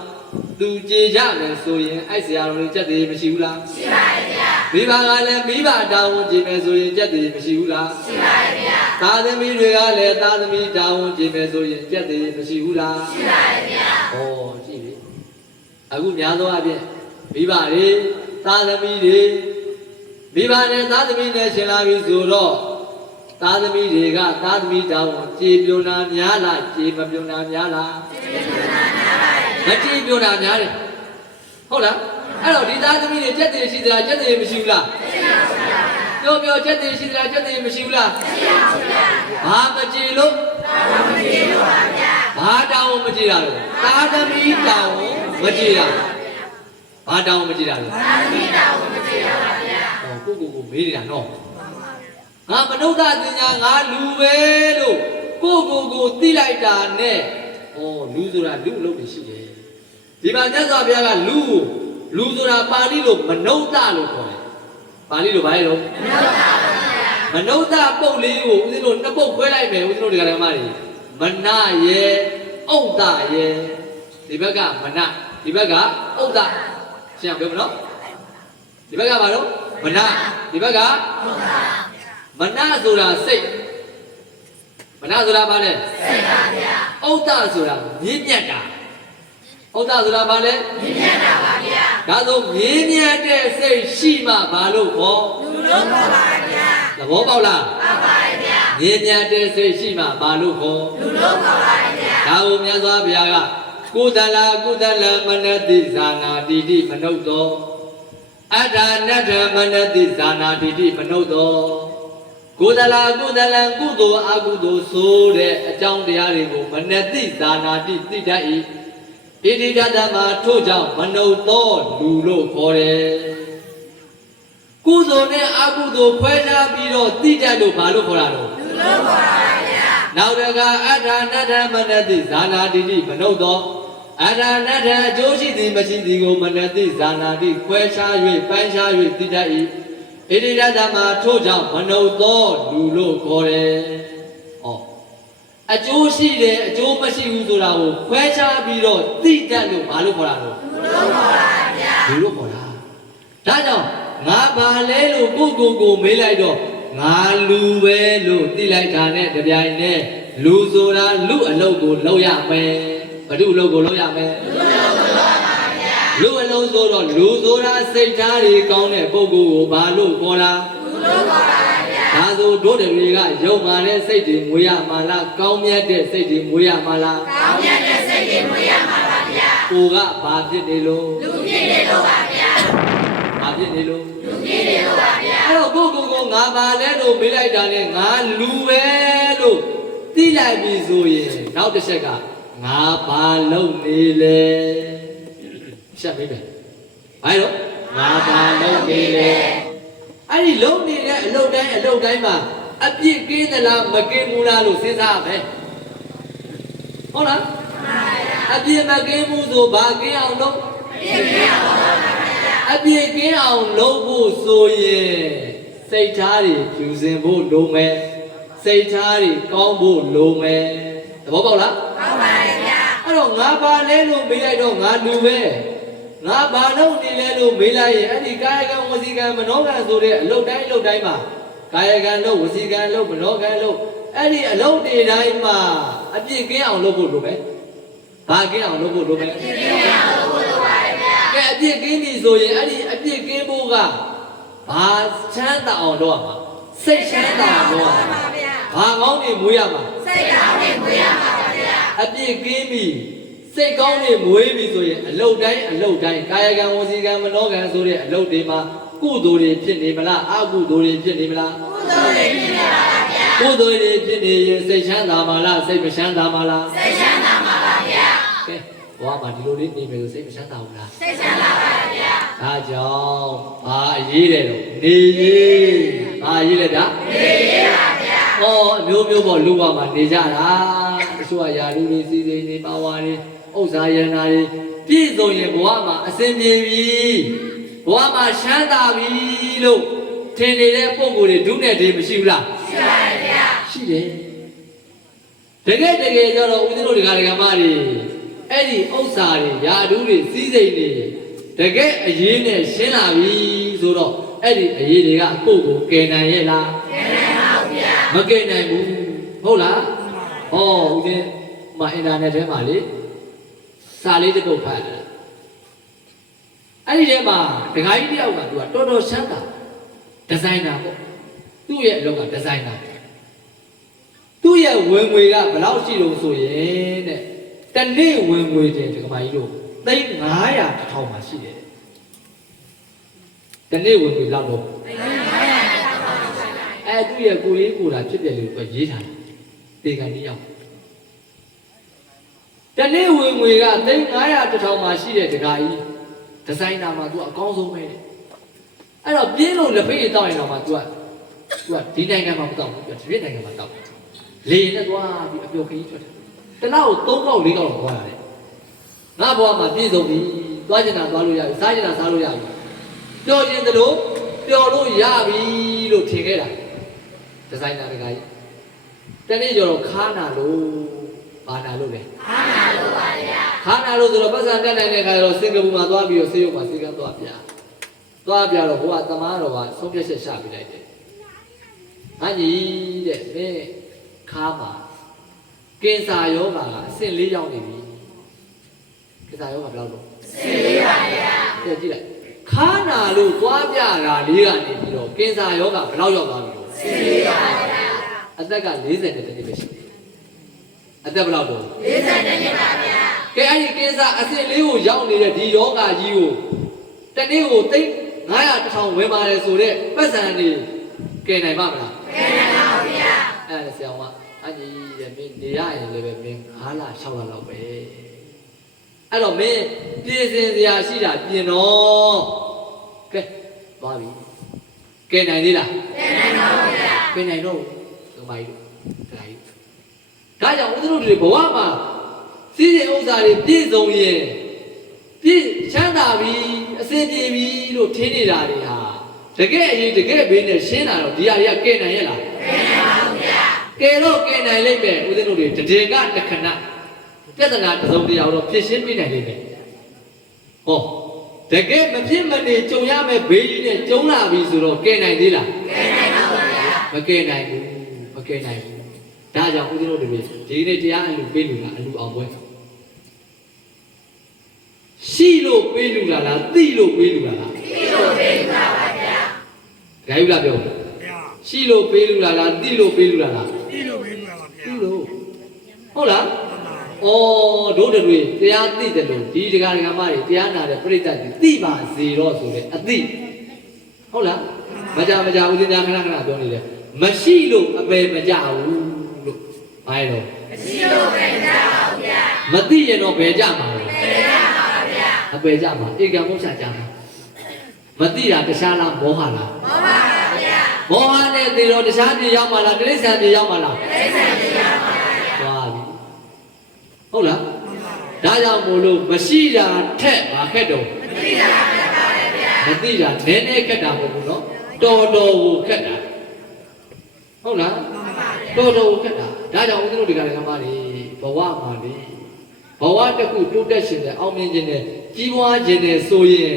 သူကြည်ကြမယ်ဆိုရင်အဲ့ဆရာတော်တွေကြက်တရေမရှိဘူးလား ရှိပါတယ်ဗျာ မိဘကလည်းမိဘတာဝန်ကြည်မယ်ဆိုရင်ကြက်တရေမရှိဘူးလား ရှိပါတယ်ဗျာ သားသမီးတွေကလည်းသားသမီးတာဝန်ကြည်မယ်ဆိုရင်ကြက်တရေမရှိဘူးလား ရှိပါတယ်ဗျာ ဩကြည့်လေအခုများသောအားဖြင့်မိဘတွေသားသမီးတွေမိဘနဲ့သားသမီးနဲ့ရှင်လာပြီဆိုတော့သားသမီးတွေကသားသမီးတောင်းကြည်ပြွန်တာများလားကြည်မပြွန်တာများလားမကြည်ပြွန်တာများတယ်ဟုတ်လားအဲ့တော့ဒီသားသမီးတွေကြက်တည်ရှိသလားကြက်တည်မရှိဘူးလားပြောပြောကြက်တည်ရှိသလားကြက်တည်မရှိဘူးလားဘာမကြည်လို့ဘာတောင်းမကြည်တာလဲသားသမီးတောင်းမကြည်တာဘာတောင်းမကြည်တာလဲ သာသမီတော်ကိုမကြည့်ရပါဗျာ ဟောကိုမေးနေတာနော်ငါမနုဿတင်ညာငါလူပဲလို့ကိုသိလိုက်တာနဲ့ဩလူဆိုတာလူအလုပ်တွေရှိတယ်ဒီမှာမြတ်စွာဘုရားကလူဆိုတာပါဠိလိုမနုဿလို့ခေါ်တယ်ပါဠိလိုဘာလဲတော့မနုဿပုတ်လေးကိုဦးဇင်းတို့နှစ်ပုတ်ခွဲလိုက်မယ်ဦးဇင်းတို့ဒီကရမတွေမနရေဥဒ္ဒရေဒီဘက်ကမနဒီဘက်ကဥဒ္ဒရှင်းအောင်ပြောမနော်ဒီဘက်ကဘာလို့မနဒီဘက်ကမနဆိုတာစိတ်မနဆိုတာဘာလဲ စိတ်ပါဗျာ ဥဒ္ဒဆိုတာမြင့်မြတ်တာဥဒ္ဒဆိုတာဘာလဲ မြင်ရတာပါဗျာ ဒါဆိုမြင့်မြတ်တဲ့စိတ်ရှိမှဘာလို့ခေါ် လူလုံးပါပါဗျာ သဘောပေါက်လား ပါပါတယ်ဗျာ မြင့်မြတ်တဲ့စိတ်ရှိမှဘာလို့ခေါ် လူလုံးပါပါဗျာ ဒါကိုမြတ်စွာဘုရားကကုသလမနတိဇာနာတိတိမနုဿောအတ္တနတ္ထမနတိဇာနာတိတိမနုဿောကုသလကုသိုလ်အကုသိုလ်ဆိုတဲ့အကြောင်းတရားတွေကိုမနတိဇာနာတိသိတတ်၏ဣတိတတမထို့ကြောင့်မနုဿောလူလို့ခေါ်တယ်ကုသိုလ်နဲ့အကုသိုလ်ခွဲခြားပြီးတော့သိတတ်လို့ဘာလို့ခေါ်တာလဲ လူလုံးပါပါဗျာ နောက်တကအတ္တနတ္ထမနတိဇာနာတိတိမနုဿောအတ္တနတ္ထအကျိုးရှိသည်မရှိသည်ကိုမနတိဇာနာတိခွဲခြား၍ပိုင်းခြား၍သိတတ်၏ဣတိရတမထို့ကြောင့်မနုဿောလူလို့ခေါ်တယ်။ဟောအကျိုးရှိတယ်အကျိုးမရှိဘူးဆိုတာကိုခွဲခြားပြီးတော့သိတတ်လို့ဘာလို့ခေါ်တာလဲ လူလုံးပါပါဗျာ လူလို့ခေါ်တာ။ဒါကြောင့်ငါဘာလဲလို့ကိုမေးလိုက်တော့ငါလူပဲလို့သိလိုက်တာနဲ့တပြိုင်နက်လူဆိုတာလူအလုပ်ကိုလုပ်ရမယ်ဘဒုအလုပ်ကိုလုပ်ရမယ်လူအလုပ်ဆိုတော့လူဆိုတာစိတ်ဓာတ်တွေကောင်းတဲ့ပုဂ္ဂိုလ်ကိုဘာလို့ခေါ်တာ လူလုံးပါပါဗျာ ဒါဆိုတို့တွေကရုပ်မာတဲ့စိတ်တွေမွေးရမှာလားကောင်းမြတ်တဲ့စိတ်တွေမွေးရမှာလား ကောင်းမြတ်တဲ့စိတ်တွေမွေးရမှာပါဗျာ ကိုကဘာဖြစ်နေလို့ လူပြည့်တယ်လို့ပါဗျာ ဘာဖြစ်နေလို့ လူပြည့်တယ်လို့ပါဗျာ အဲ့တော့ကိုငါဘာလဲလို့မေးလိုက်တာနဲ့ငါလူပဲလို့သိလိုက်ပြီဆိုရင်နောက်တစ်ချက်ကငါဘာလုပ်နေလဲရှက်မေးမယ်ဘာလို့ငါဘာလုပ်နေလဲအဲ့ဒီလုပ်နေတဲ့အလုပ်တိုင်းမှာအပြစ်ကင်းသလားမကင်းဘူးလားလို့စဉ်းစားရမယ်ဟုတ်လားအပြစ်မကင်းဘူးဆိုဘာကင်းအောင်လုပ် ပြည့်ပြည့်အောင်ပါဗျာ အပြည့်ကင်းအောင်လုပ်ဖို့ဆိုရင်စိတ်ထားတွေဖြူစင်ဖို့လိုမယ်စိတ်ထားတွေကောင်းဖို့လိုမယ်သဘောပေါက်လား ကောင်းပါတယ်ဗျာ အဲ့တော့ငါဘာလဲလို့မေးလိုက်တော့ငါလူပဲငါဘာလုပ်နေလဲလို့မေးလိုက်ရင်အဲ့ဒီကာယကံဝစီကံမနောကံဆိုတဲ့အလုပ်တိုင်းမှာကာယကံလုပ်ဝစီကံလုပ်မနောကံလုပ်အဲ့ဒီအလုပ်တွေတိုင်းမှာ အပြည့်ကင်းအောင်လုပ်ဖို့လိုမယ်ဘာကင်းအောင်လုပ်ဖို့လိုမယ်ကဲအပြည့်ကင်းပြီဆိုရင်အဲ့ဒီအပြည့်ကင်းဖို့ကဘာချမ်းသာအောင်လုပ်ရမှာစိတ်ချမ်းသာအောင်လုပ်ရမှာဘာကောင်းနေမွေးရမှာစိတ်ကောင်းနေမွေးရမှာပါဗျာအပြည့်ကင်းပြီစိတ်ကောင်းနေမွေးပြီဆိုရင်အလုပ်တိုင်းကာယကံဝစီကံမနောကံဆိုတဲ့အလုပ်တွေမှာကုသိုလ်တွေဖြစ်နေမလားအကုသိုလ်တွေဖြစ်နေမလားကုသိုလ်တွေဖြစ်နေပါဗျာကုသိုလ်တွေဖြစ်နေရင်စိတ်ချမ်းသာမှာလားစိတ်မချမ်းသာမှာလားစိတ်ချမ်းသာမှာပါဗျာကဲဘဝမှာဒီလိုလေးနေမယ်ဆိုစိတ်မချမ်းသာဘူးလားစိတ်ချမ်းသာပါဗျာဒါကြောင့်ဘာအရေးတယ်တော့နေရေးဘာအရေးလဲဗျာနေရေးပါဗျာဟောအမျိုးမျိုးပေါ့လူဘဝမှာနေကြတာအစိုးရယာလူတွေစီစဉ်နေပါဝါတွေဥစ္စာရဏာတွေပြည့်စုံရင်ဘဝမှာအစဉ်ပြေပြီဘဝမှာချမ်းသာပြီလို့ထင်နေတဲ့ပုံကိုယ်တွေဒုနဲ့တည်းမရှိဘူးလားရှိပါတယ်ဗျာရှိတယ်တကယ်ကျတော့ဦးဇင်းတို့ဒီကမတွေအဲ့ဒီဥစ္စာတွေယာဓုတွေစီးစိမ်တွေတကယ်အရေးနဲ့ရှင်းလာပြီဆိုတော့အဲ့ဒီအရေးတွေကကိုယ့်ကိုကယ်နိုင်ရဲ့လားကယ်နိုင်ပါဘူးဗျာမကယ်နိုင်ဘူးဟုတ်လားဟောဦးဇင်းမအင်တာနက်ထဲမှာလေစာလေးတစ်ပုဒ်ဖတ်တယ်အဲ့ဒီထဲမှာဒကာကြီးတယောက်ကသူကတော်တော်ချမ်းသာဒီဇိုင်နာပေါ့သူ့ရဲ့အလုပ်ကဒီဇိုင်နာသူ့ရဲ့ဝင်ငွေကဘယ်လောက်ရှိလို့ဆိုရင်တဲ့တနေ့ဝင်ငွေတဲ့ဒကာမကြီးတို့သိန်း900 1000မှာရှိတယ်တနေ့ဝင်ငွေလောက်တော့အဲ့သူ့ရဲ့ကိုရေးကိုတာဖြစ်တယ်လို့ရေးထားတယ်တေကန်ကြီးရောက်တနေ့ဝင်ငွေကသိန်း900 1000မှာရှိတဲ့ဒကာကြီးဒီဇိုင်နာမှာသူအကောင်းဆုံးပဲအဲ့တော့ပြင်းလို့လက်ဖေးတောက်ရင်တော့မှသူကဒီနိုင်ငံမှာမတောက်ဘူးဒီနိုင်ငံမှာတောက်လေရင်နဲ့သွားပြီးအပျော်ခရီးထွက်တယ်တလောက်3ကောက်4ကောက်တော့သွားရတယ်ငါဘဝမှာပြည့်စုံပြီသွားကျင်တာသွားလို့ရပြီစားကျင်တာစားလို့ရပြီပျော်ကျင်တယ်လို့ပျော်လို့ရပြီလို့ထင်ခဲ့တာဒီဇိုင်နာတကကြီးတနေ့ကျတော့ခါနာလို့ဘာနာလို့လဲခါနာလို့ပါဗျာခါနာလို့ဆိုတော့ပတ်စံတက်နိုင်တဲ့ခါကျတော့စင်ကာပူမှာသွားပြီးတော့ဆေးရုံမှာဆေးကမ်းသွားပြတော့ဘုရားသမားတော်ကဆုံးဖြတ်ချက်ချပြလိုက်တယ်။အကြီးတဲ့မင်းခါမှာကင်ဆာယောဂါကအဆင့်4ရောက်နေပြီ။ကင်ဆာယောဂါဘယ်လောက်လို့အဆင့်4ပါဗျာ။ကြည့်လိုက်ခါနာလို့သွားပြတာလေးကနေပြီးတော့ကင်ဆာယောဂါဘယ်လောက်ရောက်သွားပြီလို့အဆင့်4ပါဗျာ။အသက်က40နှစ်တည်းပဲရှိတယ်။အသက်ဘယ်လောက်လို့40နှစ်ပါဗျာ။ကဲအဲ့ဒီကင်ဆာအဆင့်4ကိုရောက်နေတဲ့ဒီယောဂါကြီးကိုတနေ့ကိုသိ900 1000ဝင်ပါတယ်ဆိုတော့ပတ်စံနေကယ်နိုင်ပါမလားကယ်နိုင်ပါဘူးဗျာအဲ့ဒါဆရာကအကြီးတဲ့မင်းနေရရင်လည်းပဲမင်း9လ6လလောက်ပဲအဲ့တော့မင်းပြင်စင်စရာရှိတာပြင်တော့ကဲသွားပြီကယ်နိုင်သေးလားကယ်နိုင်ပါဘူးဗျာကယ်နိုင်တော့ဒီမိုင်းတို့ဒါကြောင့်ဦးဇင်းတို့တွေဘဝမှာစီးစိမ်ဥစ္စာတွေပြည့်စုံရင်ပြည့်ချမ်းသာပြီအစဉ်ပြေပြီလို့ထင်နေတာတွေဟာတကယ်အရေးတကယ်ဘေးနဲ့ရှင်းလာတော့ဒီဟာတွေကကဲနိုင်ရဲ့လားကဲနိုင်ပါဘူးဗျာကဲတော့ကဲနိုင်လိမ့်မယ်ဦးဇင်းတို့တွေတည်ကတခဏပြဿနာတစ်စုံတစ်ရာတော့ဖြည့်ရှင်းပြနိုင်လိမ့်မယ်ဟောတကယ်မဖြစ်မနေကြုံရမယ်ဘေးကြီးနဲ့ကြုံလာပြီဆိုတော့ကဲနိုင်သေးလားကဲနိုင်ပါဘူးဗျာမကဲနိုင်ဘူးမကဲနိုင်ဘူးဒါကြောင့်ဦးဇင်းတို့တွေဒီနေ့တရားအလူပေးလူလားအလူအောင်ပွဲရှိလို့ပေးလူလားသိလို့ပေးလူလားသိလို့ပေးလူလားပါဗျာဂိုင်းလားပြောဗျာရှိလို့ပေးလူလားသိလို့ပေးလူလားသိလို့ပေးလူလားပါဗျာသိလို့ဟုတ်လားဩတို့တွေတရားသိတယ်လို့ဒီဒကာဒကာမတွေတရားနာတဲ့ပြိတ္တတွေသိပါစေတော့ဆိုတဲ့အသိဟုတ်လားမကြဦးစင်များခဏပြောနေတယ်မရှိလို့အပယ်မကြဘူးလို့ဘာလဲတော့မရှိလို့ပဲကြပါဗျာမသိရင်တော့ဘယ်ကြမှာလဲအပယ်ကြမှာဧကံမောချကြမှာမသိတာတခြားလားမောဟလားမောဟပါဗျာမောဟနဲ့သိတော့တခြားပြည်ရောက်မှာလားတိရစ္ဆာန်ပြည်ရောက်မှာလားတိရစ္ဆာန်ပြည်ရောက်မှာပါဗျာသွားပြီဟုတ်လားဒါကြောင့်မို့လို့မရှိတာထက်ဘာခက်တော့မသိတာခက်ပါတယ်ဗျာမသိတာနည်းနည်းခက်တာမဟုတ်ဘူးနော်တော်တော်ကိုခက်တာဟုတ်လားတော်တော်ကိုခက်တာဒါကြောင့်ဦးဇင်းတို့ဒီကနေ့ကမှလေဘဝမှာလေဘဝတစ်ခုတိုးတက်ရှင်တဲ့အောင်မြင်ခြင်းနဲ့ကြီးပွားခြင်းနဲ့ဆိုရင်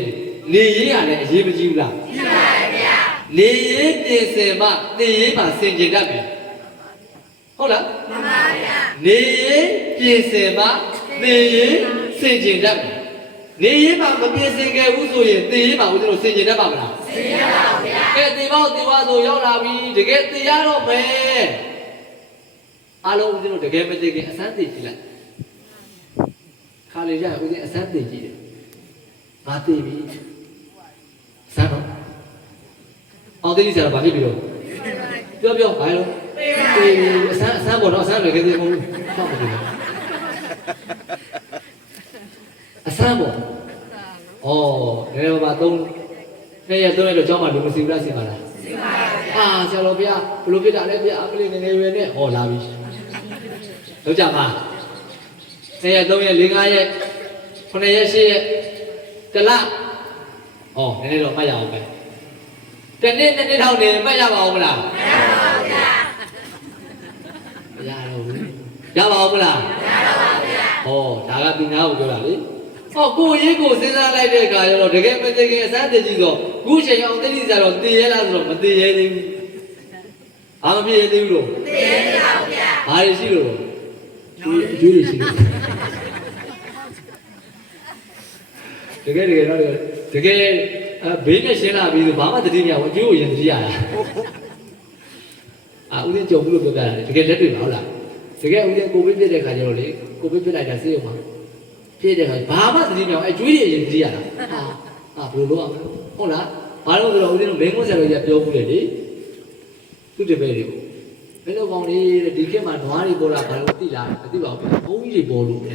နေရေးရလည်းအရေးမကြီးဘူးလားကြီးပါတယ်ဗျာနေရေးပြင်ဆင်မှသိရေးမှဆင်ကျင်တတ်တယ် ဟုတ်လားနေရင်ပြင်ဆင်မှသိရင်စင်ကျင်တတ်နေရင်မှမပြင်ဆင်ခဲ့ဘူးဆိုရင်သိရင်မှဦးဇင်းတို့စင်ကျင်တတ်ပါမလားစင်ကျင်ပါဗျာကဲဒီပေါ့ဒီဝါဆိုရောက်လာပြီတကယ်သိရတော့မယ်အားလုံးဦးဇင်းတို့တကယ်မသိခင်အစမ်းသိကြည့်လိုက်ခါလေရဦးဇင်းအစမ်းသိကြည့်တယ်ငါသိပြီစမ်းတော့အောင်သိကြတာဘာဖြစ်ပြီတော့ပြောဘာလို့သိပြီအစမ်းပေါ့နော်အစမ်းလည်းကြည့်သေးမဟုတ်ဘူးဟုတ်ပါဘူးအစမ်းပေါ့ဩနည်းပါ3နေ့ရက်3ရက်တော့ကျောင်းမှာလူမစီဘူးလားစီပါလားစီပါပါဆရာတော်ဘုရားဘလို့ဖြစ်တာလဲဘုရားအမလေးငယ်ငယ်ရွယ်နဲ့ဟောလာပြီလောက်ကြပါနေ့ရက်3ရက်4 5ရက်9ရက်10ရက်တလနည်းနည်းတော့မှတ်ရအောင်ပဲတနေ့နှစ်ထောင်နေမှတ်ရပါအောင်မလားမရပါဘူးဗျာမရတော့ဘူးရပါအောင်မလားမရတော့ပါဘူးဗျာဒါကပညာကိုပြောတာလေကိုရေးကိုစဉ်းစားလိုက်တဲ့အခါကျတော့တကယ်မသိခင်အစမ်းတည်ကြည့်တော့ခုချိန်အောင်သိကြတော့တည်ရဲလားဆိုတော့မတည်ရဲသေးဘူး။မဖြစ်ရဲသေးဘူးလို့တည်ရဲပါဘူးဗျာ။ဘာတွေရှိလို့အကျိုးတွေရှိလို့တကယ်တော့တကယ်ဘေးနဲ့ရှင်းလာပြီးဘာမှတတိမရဘူးအကျိုးကိုရင်တတိရတာ။ဦးဇင်းကြုံဘူးလို့ပြောပြတာလေတကယ်လက်တွေ့ပါဟုတ်လား။တကယ်ဦးဇင်းကိုဗစ်ဖြစ်တဲ့ခါကျတော့လေကိုဗစ်ဖြစ်လိုက်တာစေးရုံမှာဖြစ်တဲ့ခါဘာမှသတိမရဘူးအကျွေးတွေရင်သတိရတာဘယ်လိုလုပ်ရမလဲဟုတ်လားဘာလို့ဆိုတော့ဦးဇင်းတို့မင်းကုန်းဆရာတော်ကြီးပြောဘူးလေသူတပည့်တွေကိုမင်းတို့ကောင်လေးဒီခေတ်မှာဓွားတွေပေါ်လာဘာလို့သိလားမသိပါဘူးဘုန်းကြီးတွေပေါ်လို့လေ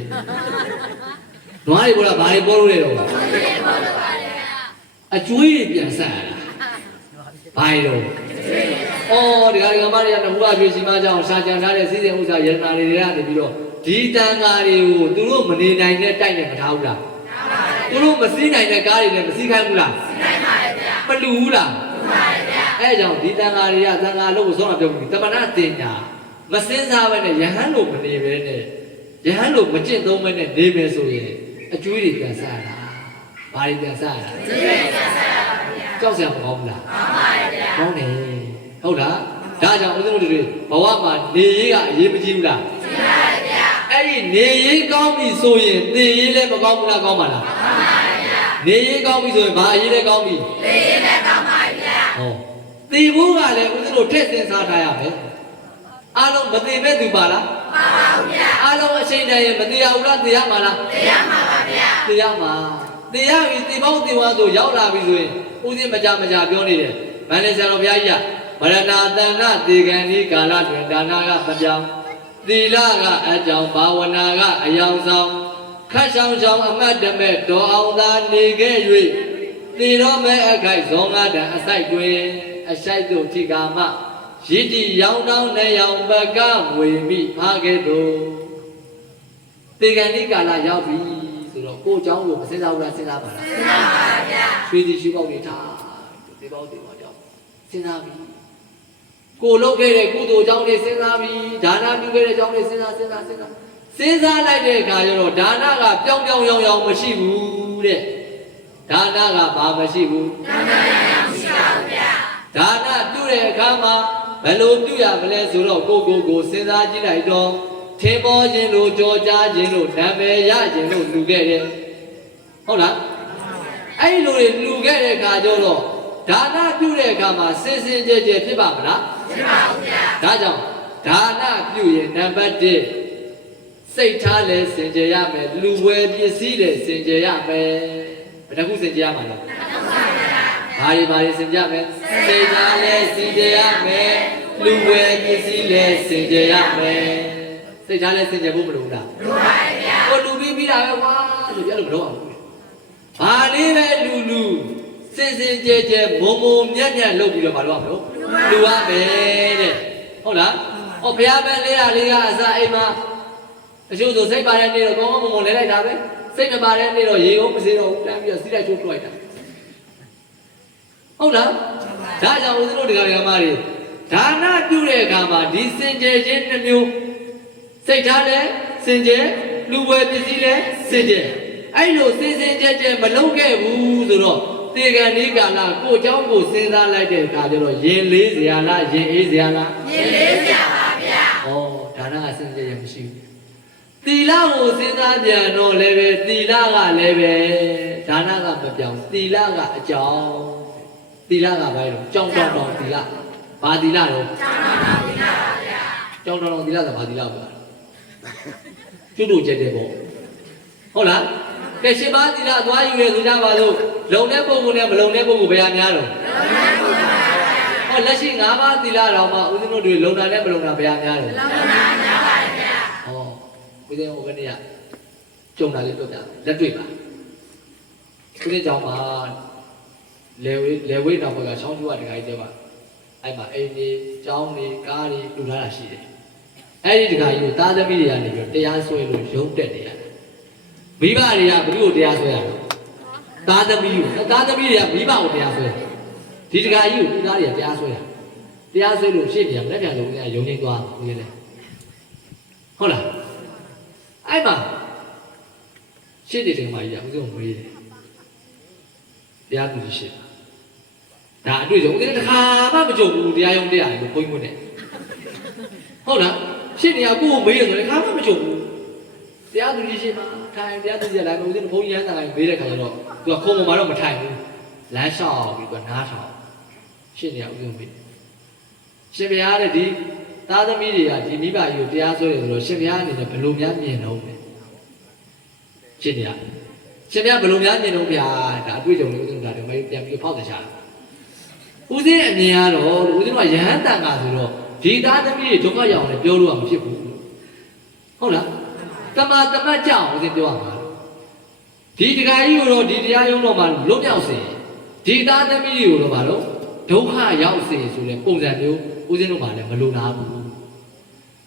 ဓွားတွေပေါ်လာဘာတွေပေါ်လို့လဲတော့အကျွေးတွေပြန်ဆက်ရတာဘာလို့ဒီကမတွေကနဟူအကျွေးစီမကြောင်းစာကြံထားတဲ့စီစဉ်ဥစ္စာရတနာတွေကနေပြီးတော့ဒီတန်ဃာတွေကိုသူတို့မနေနိုင်တဲ့တိုက်နဲ့မထားဘူးလားသူတို့မစီးနိုင်တဲ့ကားတွေနဲ့မစီးခိုင်းဘူးလားစီးနိုင်ပါတယ်ဗျာမလူဘူးလားလူပါတယ်ဗျာအဲကြောင့်ဒီတန်ဃာတွေကတန်ဃာလို့ဆိုတော့ပြောပြီးတမနာတင်ညာမစင်းစားပဲနဲ့ယဟန်လို့မနေပဲနဲ့ယဟန်လို့မကျင့်သုံးပဲနဲ့နေမယ်ဆိုရင်အကျွေးတွေပြန်စားတာဘာတွေပြန်စားတာကျွေးတွေပြန်စားတာပါဗျာကြောက်စရာမကောင်းဘူးလားကောင်းပါတယ်ဗျာကောင်းတယ်ဟုတ်လားဒါကြောင့်ဦးဇင်းတို့တွေဘဝမှာနေရေးကအရေးမကြီးဘူးလားကြီးပါတယ်ဗျာအဲ့ဒီနေရေးကောင်းပြီဆိုရင်သိရေးလည်းမကောင်းဘူးလားကောင်းပါလားကောင်းပါဗျာနေရေးကောင်းပြီဆိုရင်ဘာအရေးလဲကောင်းပြီသိရေးလည်းကောင်းပါဗျာသိဖို့ကလည်းဦးဇင်းတို့ထည့်စဉ်းစားထားရမယ်အားလုံးမသိမဲ့သူပါလားပါပါဗျာအားလုံးအချိန်တည်းရင်မသိရဘူးလားသိရမှာလားသိရမှာပါဗျာသိရမှာသိရပြီသိပေါင်းသိဝါဆိုရောက်လာပြီဆိုရင်ဦးဇင်းမကြပြောနေတယ်မန္တလေးဆရာတော်ဘုရားကြီးကမရဏတဏ္ဍသေကံဒီကာလတွင်ဒါနာကမပြောင်းသီလကအကြောင်းဘာဝနာကအယောင်ဆောင်ခတ်ဆောင်ဆောင်အမတ်တမဲ့တော်အောင်သာနေခဲ့၍သေတော်မဲ့အခိုက်ဇောငါတံအစိုက်တွင်အရှိုက်တို့ထိကာမရည်တီရောင်တောင်းနဲ့ရောင်ပကဝေမိအားကဲ့သို့သေကံဒီကာလရောက်ပြီဆိုတော့ကိုเจ้าကိုမစင်စားဘူးလားစဉ်းစားပါလားစဉ်းစားပါဗျာရွှေတီရှိပေါက်တွေထားဒီပေါက်တွေပါကြောက်စဉ်းစားပြီကိုလုပ်ခဲ့တဲ့ကုသိုလ်ကြောင့်နေစဉ်းစားပြီးဒါနပြုခဲ့တဲ့ကြောင့်နေစဉ်းစားလိုက်တဲ့အခါကျတော့ဒါနကပြောင်းရောင်မရှိဘူးတဲ့ဒါနကဘာမရှိဘူးဒါနရောင်မရှိပါဘူးဗျာဒါနပြုတဲ့အခါမှာဘယ်လိုပြုရမလဲဆိုတော့ကိုစဉ်းစားကြည့်လိုက်တော့ထင်ပေါ်ခြင်းလို့ကြောကြားခြင်းလို့နာမည်ရခြင်းလို့လူခဲ့တယ်ဟုတ်လားအဲ့ဒီလိုတွေလူခဲ့တဲ့အခါကျတော့ဒါနပြုတဲ့အခါမှာစင်ကြယ်ဖြစ်ပါမလားဖြစ်ပါဘူးဗျာဒါကြောင့်ဒါနပြုရင်နံပါတ်1စိတ်ထားလဲစင်ကြယ်ရမယ်လူဝယ်ပစ္စည်းလဲစင်ကြယ်ရမယ်ဘယ်နှခုစင်ကြယ်ရမှာလဲဘာတွေစင်ကြယ်ရမယ်စိတ်ထားလဲစင်ကြယ်ရမယ်လူဝယ်ပစ္စည်းလဲစင်ကြယ်ရမယ်စိတ်ထားလဲစင်ကြယ်ဖို့မလိုဘူးလားလိုပါတယ်ဗျာဟိုလူပြီးတာပဲကွာဆိုပြလို့မလုပ်အောင်ဘာလေးပဲလူစင်ကြယ်မုံမြတ်လုပ်ပြီးတော့မလုပ်အောင်လို့လူရမယ်တဲ့ဟုတ်လားဘုရားပဲလေးကအစားအိမ်မှာအချို့ဆိုစိတ်ပါတဲ့နေ့တော့ကောင်းကောင်းမွန်လဲလိုက်တာပဲစိတ်မပါတဲ့နေ့တော့ရေအောင်မစေတော့တန်းပြီးတော့စီးလိုက်ချိုးလိုက်တာဟုတ်လားဒါကြောင့်ဦးဇင်းတို့တရားဓမ္မတွေဒါနပြုတဲ့အခါမှာဒီစင်ကြယ်ခြင်းနှမျိုးစိတ်ထားလဲစင်ကြယ်လူဝယ်ပစ္စည်းလဲစင်ကြယ်အဲ့လိုစင်ကြယ်မလုပ်ခဲ့ဘူးဆိုတော့သေကံဒီကာလကိုเจ้าကိုစဉ်းစားလိုက်တဲ့အခါကျတော့ရင်လေးစရာလားရင်အေးစရာလားရင်လေးစရာပါဗျာ ဒါနကစဉ်းစားရမရှိဘူးသီလကိုစဉ်းစားပြန်တော့လည်းပဲသီလကလည်းပဲဒါနကမပြောင်းသီလကအကြောင်းသီလကဘာလဲကြောင်းတောင်သီလဘာသီလတော့ကြောင်းတောင်သီလဆိုဘာသီလပါကျွတ်တို့ကျက်တယ်ပေါ့ဟုတ်လားကဲရှင်ပါသီလသွားယူရဆိုကြပါလို့လုံတဲ့ပုဂ္ဂိုလ်နဲ့မလုံတဲ့ပုဂ္ဂိုလ်ဘယ်ဟာများတော့ဟောလက်ရှိ၅ပါးသီလတော်မှာဦးဇင်းတို့တွေလုံတာနဲ့မလုံတာဘယ်ဟာများတော့ဦးဇင်းဟိုကနေကကြုံတာလေးပြောပြလက်တွေ့ပါဦးဇင်းကြောင့်မှာလေဝိတော်ဘက်ကဆောင်းကျူကတခါကြီးတဲ့ပါအဲ့မှာအိမ်ကြီးကျောင်းကြီးကားကြီးလူထားတာရှိတယ်အဲ့ဒီတခါကြီးကိုသားသမီးတွေကနေပြီးတရားဆွဲလို့ရုံးတက်နေရတယ်မိဘတွေကဘယ်လိုတရားဆွဲရလဲသားသမီးတွေကမိဘကိုတရားဆွဲဒီတခါကြီးကိုသူသားတွေကတရားဆွဲတာတရားဆွဲလို့ရှေ့နေရလက်ပြန်လုံးကရုံငိမ့်သွားဦးဇင်းလေဟုတ်လားအဲ့မှာရှေ့နေတဲ့မှာကြီးကဦးဇင်းကိုမေးတယ်တရားသူကြီးရှေ့ဒါအတွေ့အကြုံဦးဇင်းတစ်ခါမှမကြုံဘူးတရားရုံးတရားလို့ဘုန်းကြီးတို့နဲ့ဟုတ်လားရှေ့နေကကိုယ်ကိုမေးရဆိုရင်တစ်ခါမှမကြုံဘူးတရားသူကြီးရှေ့မှာထိုင်တရားသူကြီးကလည်းဦးဇင်းဘုန်းကြီးရမ်းတာကမေးတဲ့ခါကျတော့သူကခုံပေါ်မှာတော့မထိုင်ဘူးလမ်းလျှောက်ပြီးတော့နားထောင်ရှေ့နေကဦးဇင်းမေးရှင်ဘုရားတဲ့ဒီသားသမီးတွေကဒီမိဘကြီးကိုတရားဆွဲတယ်ဆိုတော့ရှင်ဘုရားအနေနဲ့ဘယ်လိုများမြင်တော့လဲရှင်းနေရရှင်ဘုရားဘယ်လိုများမြင်တော့ဗျာဒါအတွေ့အကြုံလေးဦးဇင်းတို့ဒါတွေပြန်ပြီးဖောက်တခြားဦးဇင်းအမြင်ကတော့ဦးဇင်းတို့ကယဟန်တန်ခါဆိုတော့ဒီသားသမီးတွေဒုက္ခရောက်အောင်လည်းပြောလို့မဖြစ်ဘူးဟုတ်လားတမတ်ကြအောင်ဦးဇင်းပြောရမှာဒီတခါကြီးကိုတော့ဒီတရားရုံးတော်မှာလွတ်မြောက်စေဒီသားသမီးတွေကိုတော့ဗါလို့ဒုက္ခရောက်စေဆိုတဲ့ပုံစံမျိုးဦးဇင်းတို့မှလည်းမလိုလားဘူး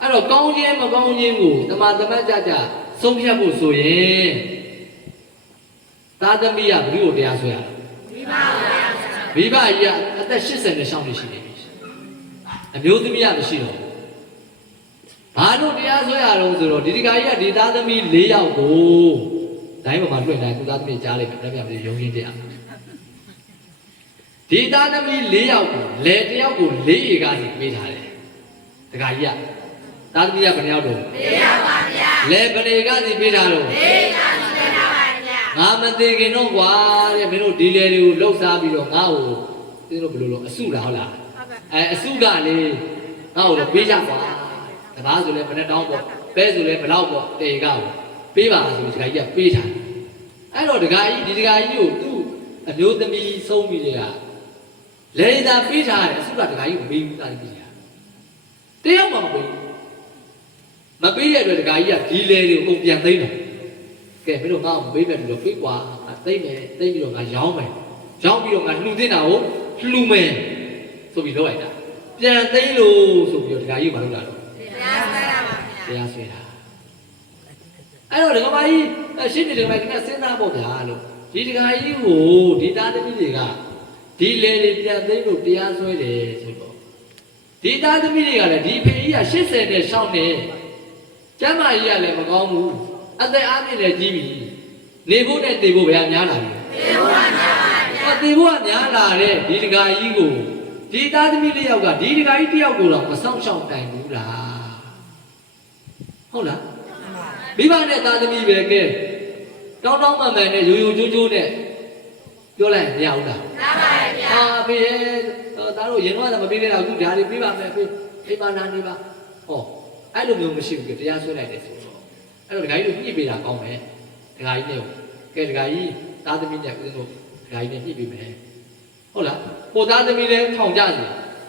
အဲ့တော့ကောင်းခြင်းမကောင်းခြင်းကိုတမတ်ကြဆုံးဖြတ်ဖို့ဆိုရင်သားသမီးကဘယ်လိုတရားဆွဲရလဲမိဘကြီးကအသက်80နဲ့ရှောင်းနေရှိနေပြီအမျိုးသမီးကမရှိတော့ဘူးဘာလို့တရားဆွဲရတော့ဆိုတော့ဒီတခါကြီးကဒီသားသမီး4ယောက်ကိုတိုင်းပေါ်မှာလွှင့်တိုင်းသူသားသမီးကြားလိုက်တယ်ပြန်ရုံရင်းတရားဒီသားသမီး4ယောက်ကိုလေတယောက်ကို4ရေကားစီပေးထားတယ်တခါကြီးကသားသမီးကဘယ်နှယောက်တော့4ယောက်ပါဗျာလေဘယ်ရေကားစီပေးထားတော့4ရေကားစီပေးထားပါဗျာငါမသေးခင်တော့ကွာတဲ့မင်းတို့ဒီလေတွေကိုလှုပ်ရှားပြီးတော့ငါ့ကိုသင်တို့ဘယ်လိုလုပ်အစုလားဟုတ်လားအစုကလေငါ့ကိုတော့ပေးကြကွာတကားဆိုလဲဘယ်နဲ့တောင်းပေါ့ပဲဆိုလဲဘယ်လောက်ပေါ့တေကားကိုပေးပါဆိုဒီတခါကြီးကပေးထားအဲ့တော့တခါကြီးဒီတခါကြီးကိုသူ့အမျိုးသမီးဆုံးပြီးတဲ့ကလေသာပေးထားတယ်အစုကတခါကြီးမပေးဘူးတာကြီးကြီးတယောက်မှမပေးမပေးတဲ့အတွက်တခါကြီးကဒီလေတွေကိုအကုန်ပြန်သိမ်းတယ်ကဲမင်းတို့ငါ့ကိုမပေးမဲ့လို့ပေးကွာသိမ်းမယ်သိမ်းပြီးတော့ငါရောင်းမယ်ရောင်းပြီးတော့ငါလှူတင်တာကိုလှူမယ်ဆိုပြီးလုပ်လိုက်တာပြန်သိမ်းလို့ဆိုပြီးတော့တခါကြီးမလုပ်တာတော့တရားဆွဲတာအဲ့တော့ဒကာမကြီးရှင်းနေတယ်မကြီးကစဉ်းစားပေါ့ဗျာလို့ဒီဒကာကြီးကိုဒီသားသမီးတွေကဒီလေတွေပြန်သိမ်းလို့တရားဆွဲတယ်ဆိုတော့ဒီသားသမီးတွေကလည်းဒီဖေကြီးက80နဲ့ရှောင်းနေကျမ်းမာကြီးကလည်းမကောင်းဘူးအသက်အားဖြင့်လည်းကြီးပြီနေဖို့နဲ့တည်ဖို့ဘယ်များလာလဲတည်ဖို့ကများလာတဲ့ဒီဒကာကြီးကိုဒီသားသမီးလေးယောက်ကဒီဒကာကြီးတယောက်ကိုတော့မဆောင်ရှောင်တိုင်ဘူးလားဟုတ်လားမိဘနဲ့သားသမီးပဲကဲတောင်းမှန်မှန်နဲ့ရိုးရိုးချိုးချိုးနဲ့ပြောလိုက်မရဘူးလားမှန်ပါဗျာဖေရဲ့သားတို့ရင်တော့မပေးခဲ့တာအခုဓာတ်တွေပေးပါမယ်ဖေအိမ်မှာနာနေပါဟောအဲ့လိုမျိုးမရှိဘူးတရားဆွဲလိုက်တယ်ဆိုတော့အဲ့တော့ဒကာကြီးတို့ညှိပေးတာကောင်းမယ်ဒကာကြီးနဲ့ကဲဒကာကြီးသားသမီးနဲ့ဦးဇင်းတို့ဒကာကြီးနဲ့ညှိပေးမယ်ဟုတ်လားကိုသားသမီးလည်းထောင်ကြစီ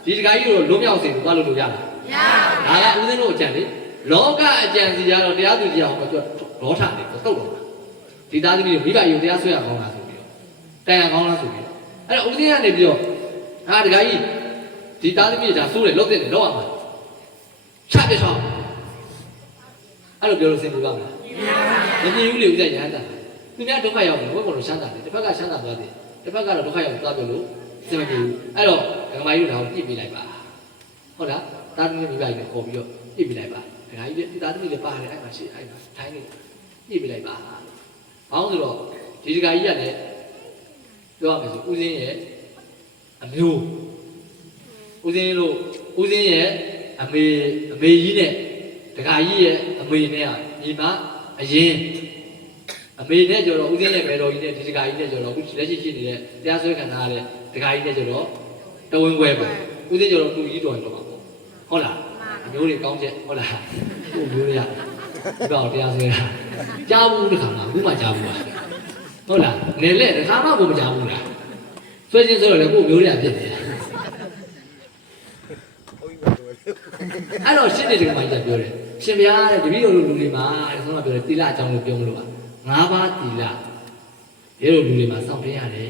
ဒီဒကာကြီးတို့လွတ်မြောက်စေလို့သွားလို့ရလားမရဘူးဒါကဦးဇင်းတို့အကြံလေလောကအကြံစီရတော့တရားသူကြီးအောင်ပြောဒေါထတယ်တုတ်တော့ဒီသားသမီးတွေမိဘယုံတရားဆွဲရကောင်းလားဆိုပြီးတော့တန်ရကောင်းလားဆိုပြီးတော့အဲ့တော့ဦးဇင်းကနေပြီးတော့ဟာဒကာကြီးဒီသားသမီးတွေဒါဆိုးတယ်လောက်တယ်လောက်ရမှာချပြချောင်းအဲ့လိုပြောလို့စင်ပြပါမလားမမြင်ဘူးလေဦးဇင်းရဟန်းတာသူများဒုက္ခရောက်တယ်ဘယ်ကောင်လို့ရှမ်းတာလဲတစ်ဖက်ကရှမ်းတာသွားတယ်တစ်ဖက်ကတော့ဒုက္ခရောက်သွားပြောလို့စင်မပြေဘူးအဲ့တော့ဒကာမကြီးတို့ဒါကိုပြစ်ပေးလိုက်ပါဟုတ်လားသားသမီးမိဘကြီးကိုခေါ်ပြီးတော့ပြစ်ပေးလိုက်ပါဒကာကြီးဒီသားသမီးတွေပါတယ်အဲ့မှာရှိအဲ့မှာထိုင်းနေပြစ်ပေးလိုက်ပါဘာလို့ဆိုတော့ဒီဒကာကြီးကလည်းပြောရမယ်ဆိုဦးစင်းရဲ့အမျိုးဦးစင်းရဲ့ အမေကြီးနဲ့တခါကြီးရဲ့အမေနဲ့ညီမအရင်အမေနဲ့ကျော်တော့ဦးစင်းရဲ့မေတော်ကြီးနဲ့ဒီတခါကြီးနဲ့ကျော်တော့အခုလက်ရှိရှိနေတဲ့တရားစွဲခံထားရတဲ့တခါကြီးနဲ့ကျော်တော့တဝင်းခွဲပေါ့ဦးစင်းကျော်တော့တူကြီးတော်တော့မှာပေါ့ဟုတ်လားအမျိုးတွေကောင်းချက်ဟုတ်လားကိုမျိုးတွေကဒီကောင်တရားစွဲတာကြားဘူးတခါမှအခုမှကြားဘူးလားဟုတ်လားငယ်လက်တခါမှကိုမကြားဘူးလားဆွဲချင်းဆွဲတော့လေကိုမျိုးတွေကဖြစ်တယ်အဲ့တော့ရှင်းနေတယ်ကမှကြီးပြောတယ်ရှင်ဗျာတဲ့တပည့်တော်လူတွေမှာတဲ့ဆုံးမပြောတယ်သီလအကြောင်းကိုပြောမလို့ပါ၅ပါးသီလရေလိုလူတွေမှာစောင့်တင်းရတယ်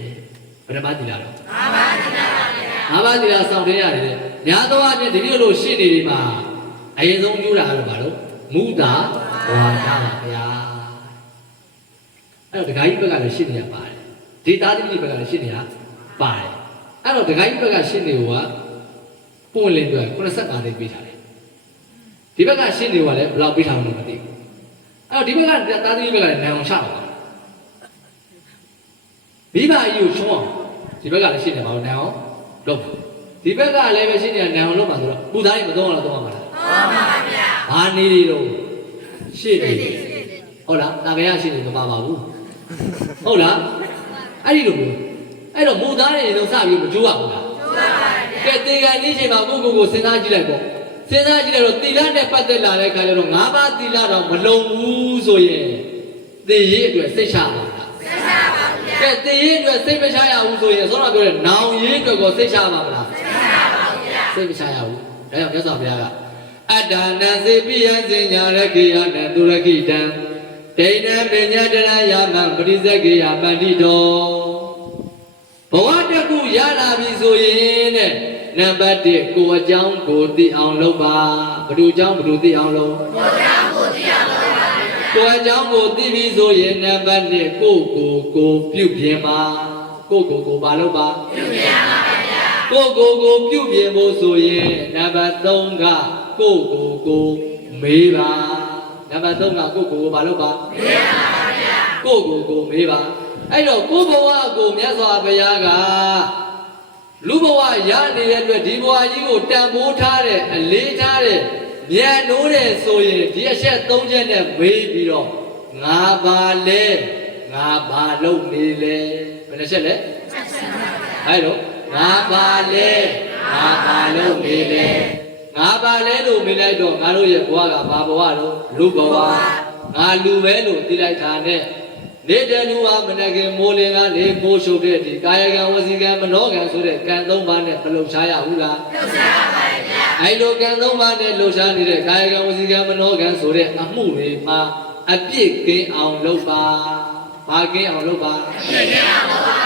ဘယ်နှပါးသီလတော့၅ပါးသီလပါဗျာ၅ပါးသီလစောင့်တင်းရတယ်တဲ့ညာသောအပြင်တပည့်တော်ရှင်းနေတယ်မှာအရင်ဆုံးပြောတာကတော့ဘာလို့မုဒ္ဒဝါဒပါဗျာအဲ့တော့ဒကာကြီးဘက်ကလည်းရှင်းနေရပါတယ်ဒီသားသမီးဘက်ကလည်းရှင်းနေရပါတယ်အဲ့တော့ဒကာကြီးဘက်ကရှင်းနေဟိုကပွင့်လင်းပြော85သိန်းပေးထားတယ်ဒီဘက်ကရှင်းနေဟိုကလည်းဘယ်လောက်ပေးထားမှမသိဘူးအဲ့တော့ဒီဘက်ကသားသမီးဘက်ကလည်းနိုင်အောင်ချပါမိဘအကြီးကိုချုံးအောင်ဒီဘက်ကလည်းရှင်းနေပါဦးနိုင်အောင်လုပ်ဒီဘက်ကလည်းပဲရှင်းနေနိုင်အောင်လုပ်ပါဆိုတော့ပူသားကြီးမသုံးအောင်တော့သုံးရမှာလားသုံးပါပါဗျာဘာနေတွေတော့ရှင်းနေဟုတ်လားတာကြရရှင်းနေမပါပါဘူးဟုတ်လားအဲ့ဒီလိုမျိုးအဲ့တော့မူသားတွေတော့စပြီးမကြိုးရဘူးလားကြိုးပါပါဗျာကဲတေကန်လေးချိန်မှာကိုစဉ်းစားကြည့်လိုက်ပေါ့စဉ်းစားကြည့်လိုက်တော့သီလနဲ့ပတ်သက်လာတဲ့အခါကျတော့၅ပါးသီလတော့မလုံဘူးဆိုရင်သေရေးအတွက်စိတ်ချပါလားစိတ်ချပါဗျာကဲသေရေးအတွက်စိတ်မချရဘူးဆိုရင်ဆောတော့ပြောတယ်နောင်ရေးအတွက်ကိုစိတ်ချပါမလားစိတ်ချပါဗျာစိတ်မချရဘူးဒါကြောင့်မြတ်စွာဘုရားကအတ္တနံစေပိယစင်ညာရခိယနံသူရခိတံဒိဏံပညာတရယမံပရိစ္ဆေကိယပန္တိတောဘဝတခုရလာပြီဆိုရင်တဲ့နံပါတ်1ကိုအကြောင်းကိုသိအောင်လုပ်ပါဘယ်သူအကြောင်းဘယ်သူသိအောင်လုပ်ကိုအကြောင်းကိုသိအောင်လုပ်ပါကိုအကြောင်းကိုသိပြီဆိုရင်နံပါတ်2ကိုပြုပြင်ပါကိုဘာလုပ်ပါပြုပြင်ပါဗျာကိုပြုပြင်ဖို့ဆိုရင်နံပါတ်3ကကိုမေးပါနံပါတ်3ကကိုဘာလုပ်ပါမေးပါဗျာကိုမေးပါအဲ့တော့ကိုဘဝကိုမြတ်စွာဘုရားကလူဘဝရနေတဲ့အတွက်ဒီဘဝကြီးကိုတန်ဖိုးထားတဲ့အလေးထားတဲ့မြန်နိုးတဲ့ဆိုရင်ဒီအချက်3ချက်နဲ့မေးပြီးတော့ငါပါလဲငါဘာလုပ်နေလဲဘယ်နှချက်လဲအဲ့တော့ငါပါလဲငါဘာလုပ်နေလဲငါပါလဲလို့မေးလိုက်တော့ငါတို့ရဲ့ဘဝကဘာဘဝလို့လူဘဝငါလူပဲလို့သိလိုက်တာနဲ့နေတဲ့လူဟာမနခင်မိုးလင်းကနေမိုးရှုပ်တဲ့ဒီကာယကံဝစီကံမနောကံဆိုတဲ့ကံ၃ပါးနဲ့မလှုပ်ရှားရဘူးလားလှုပ်ရှားပါပါဗျာအဲ့လိုကံ၃ပါးနဲ့လှုပ်ရှားနေတဲ့ကာယကံဝစီကံမနောကံဆိုတဲ့အမှုတွေမှာအပြစ်ကင်းအောင်လုပ်ပါဘာကင်းအောင်လုပ်ပါအပြစ်ကင်းအောင်လုပ်ပါ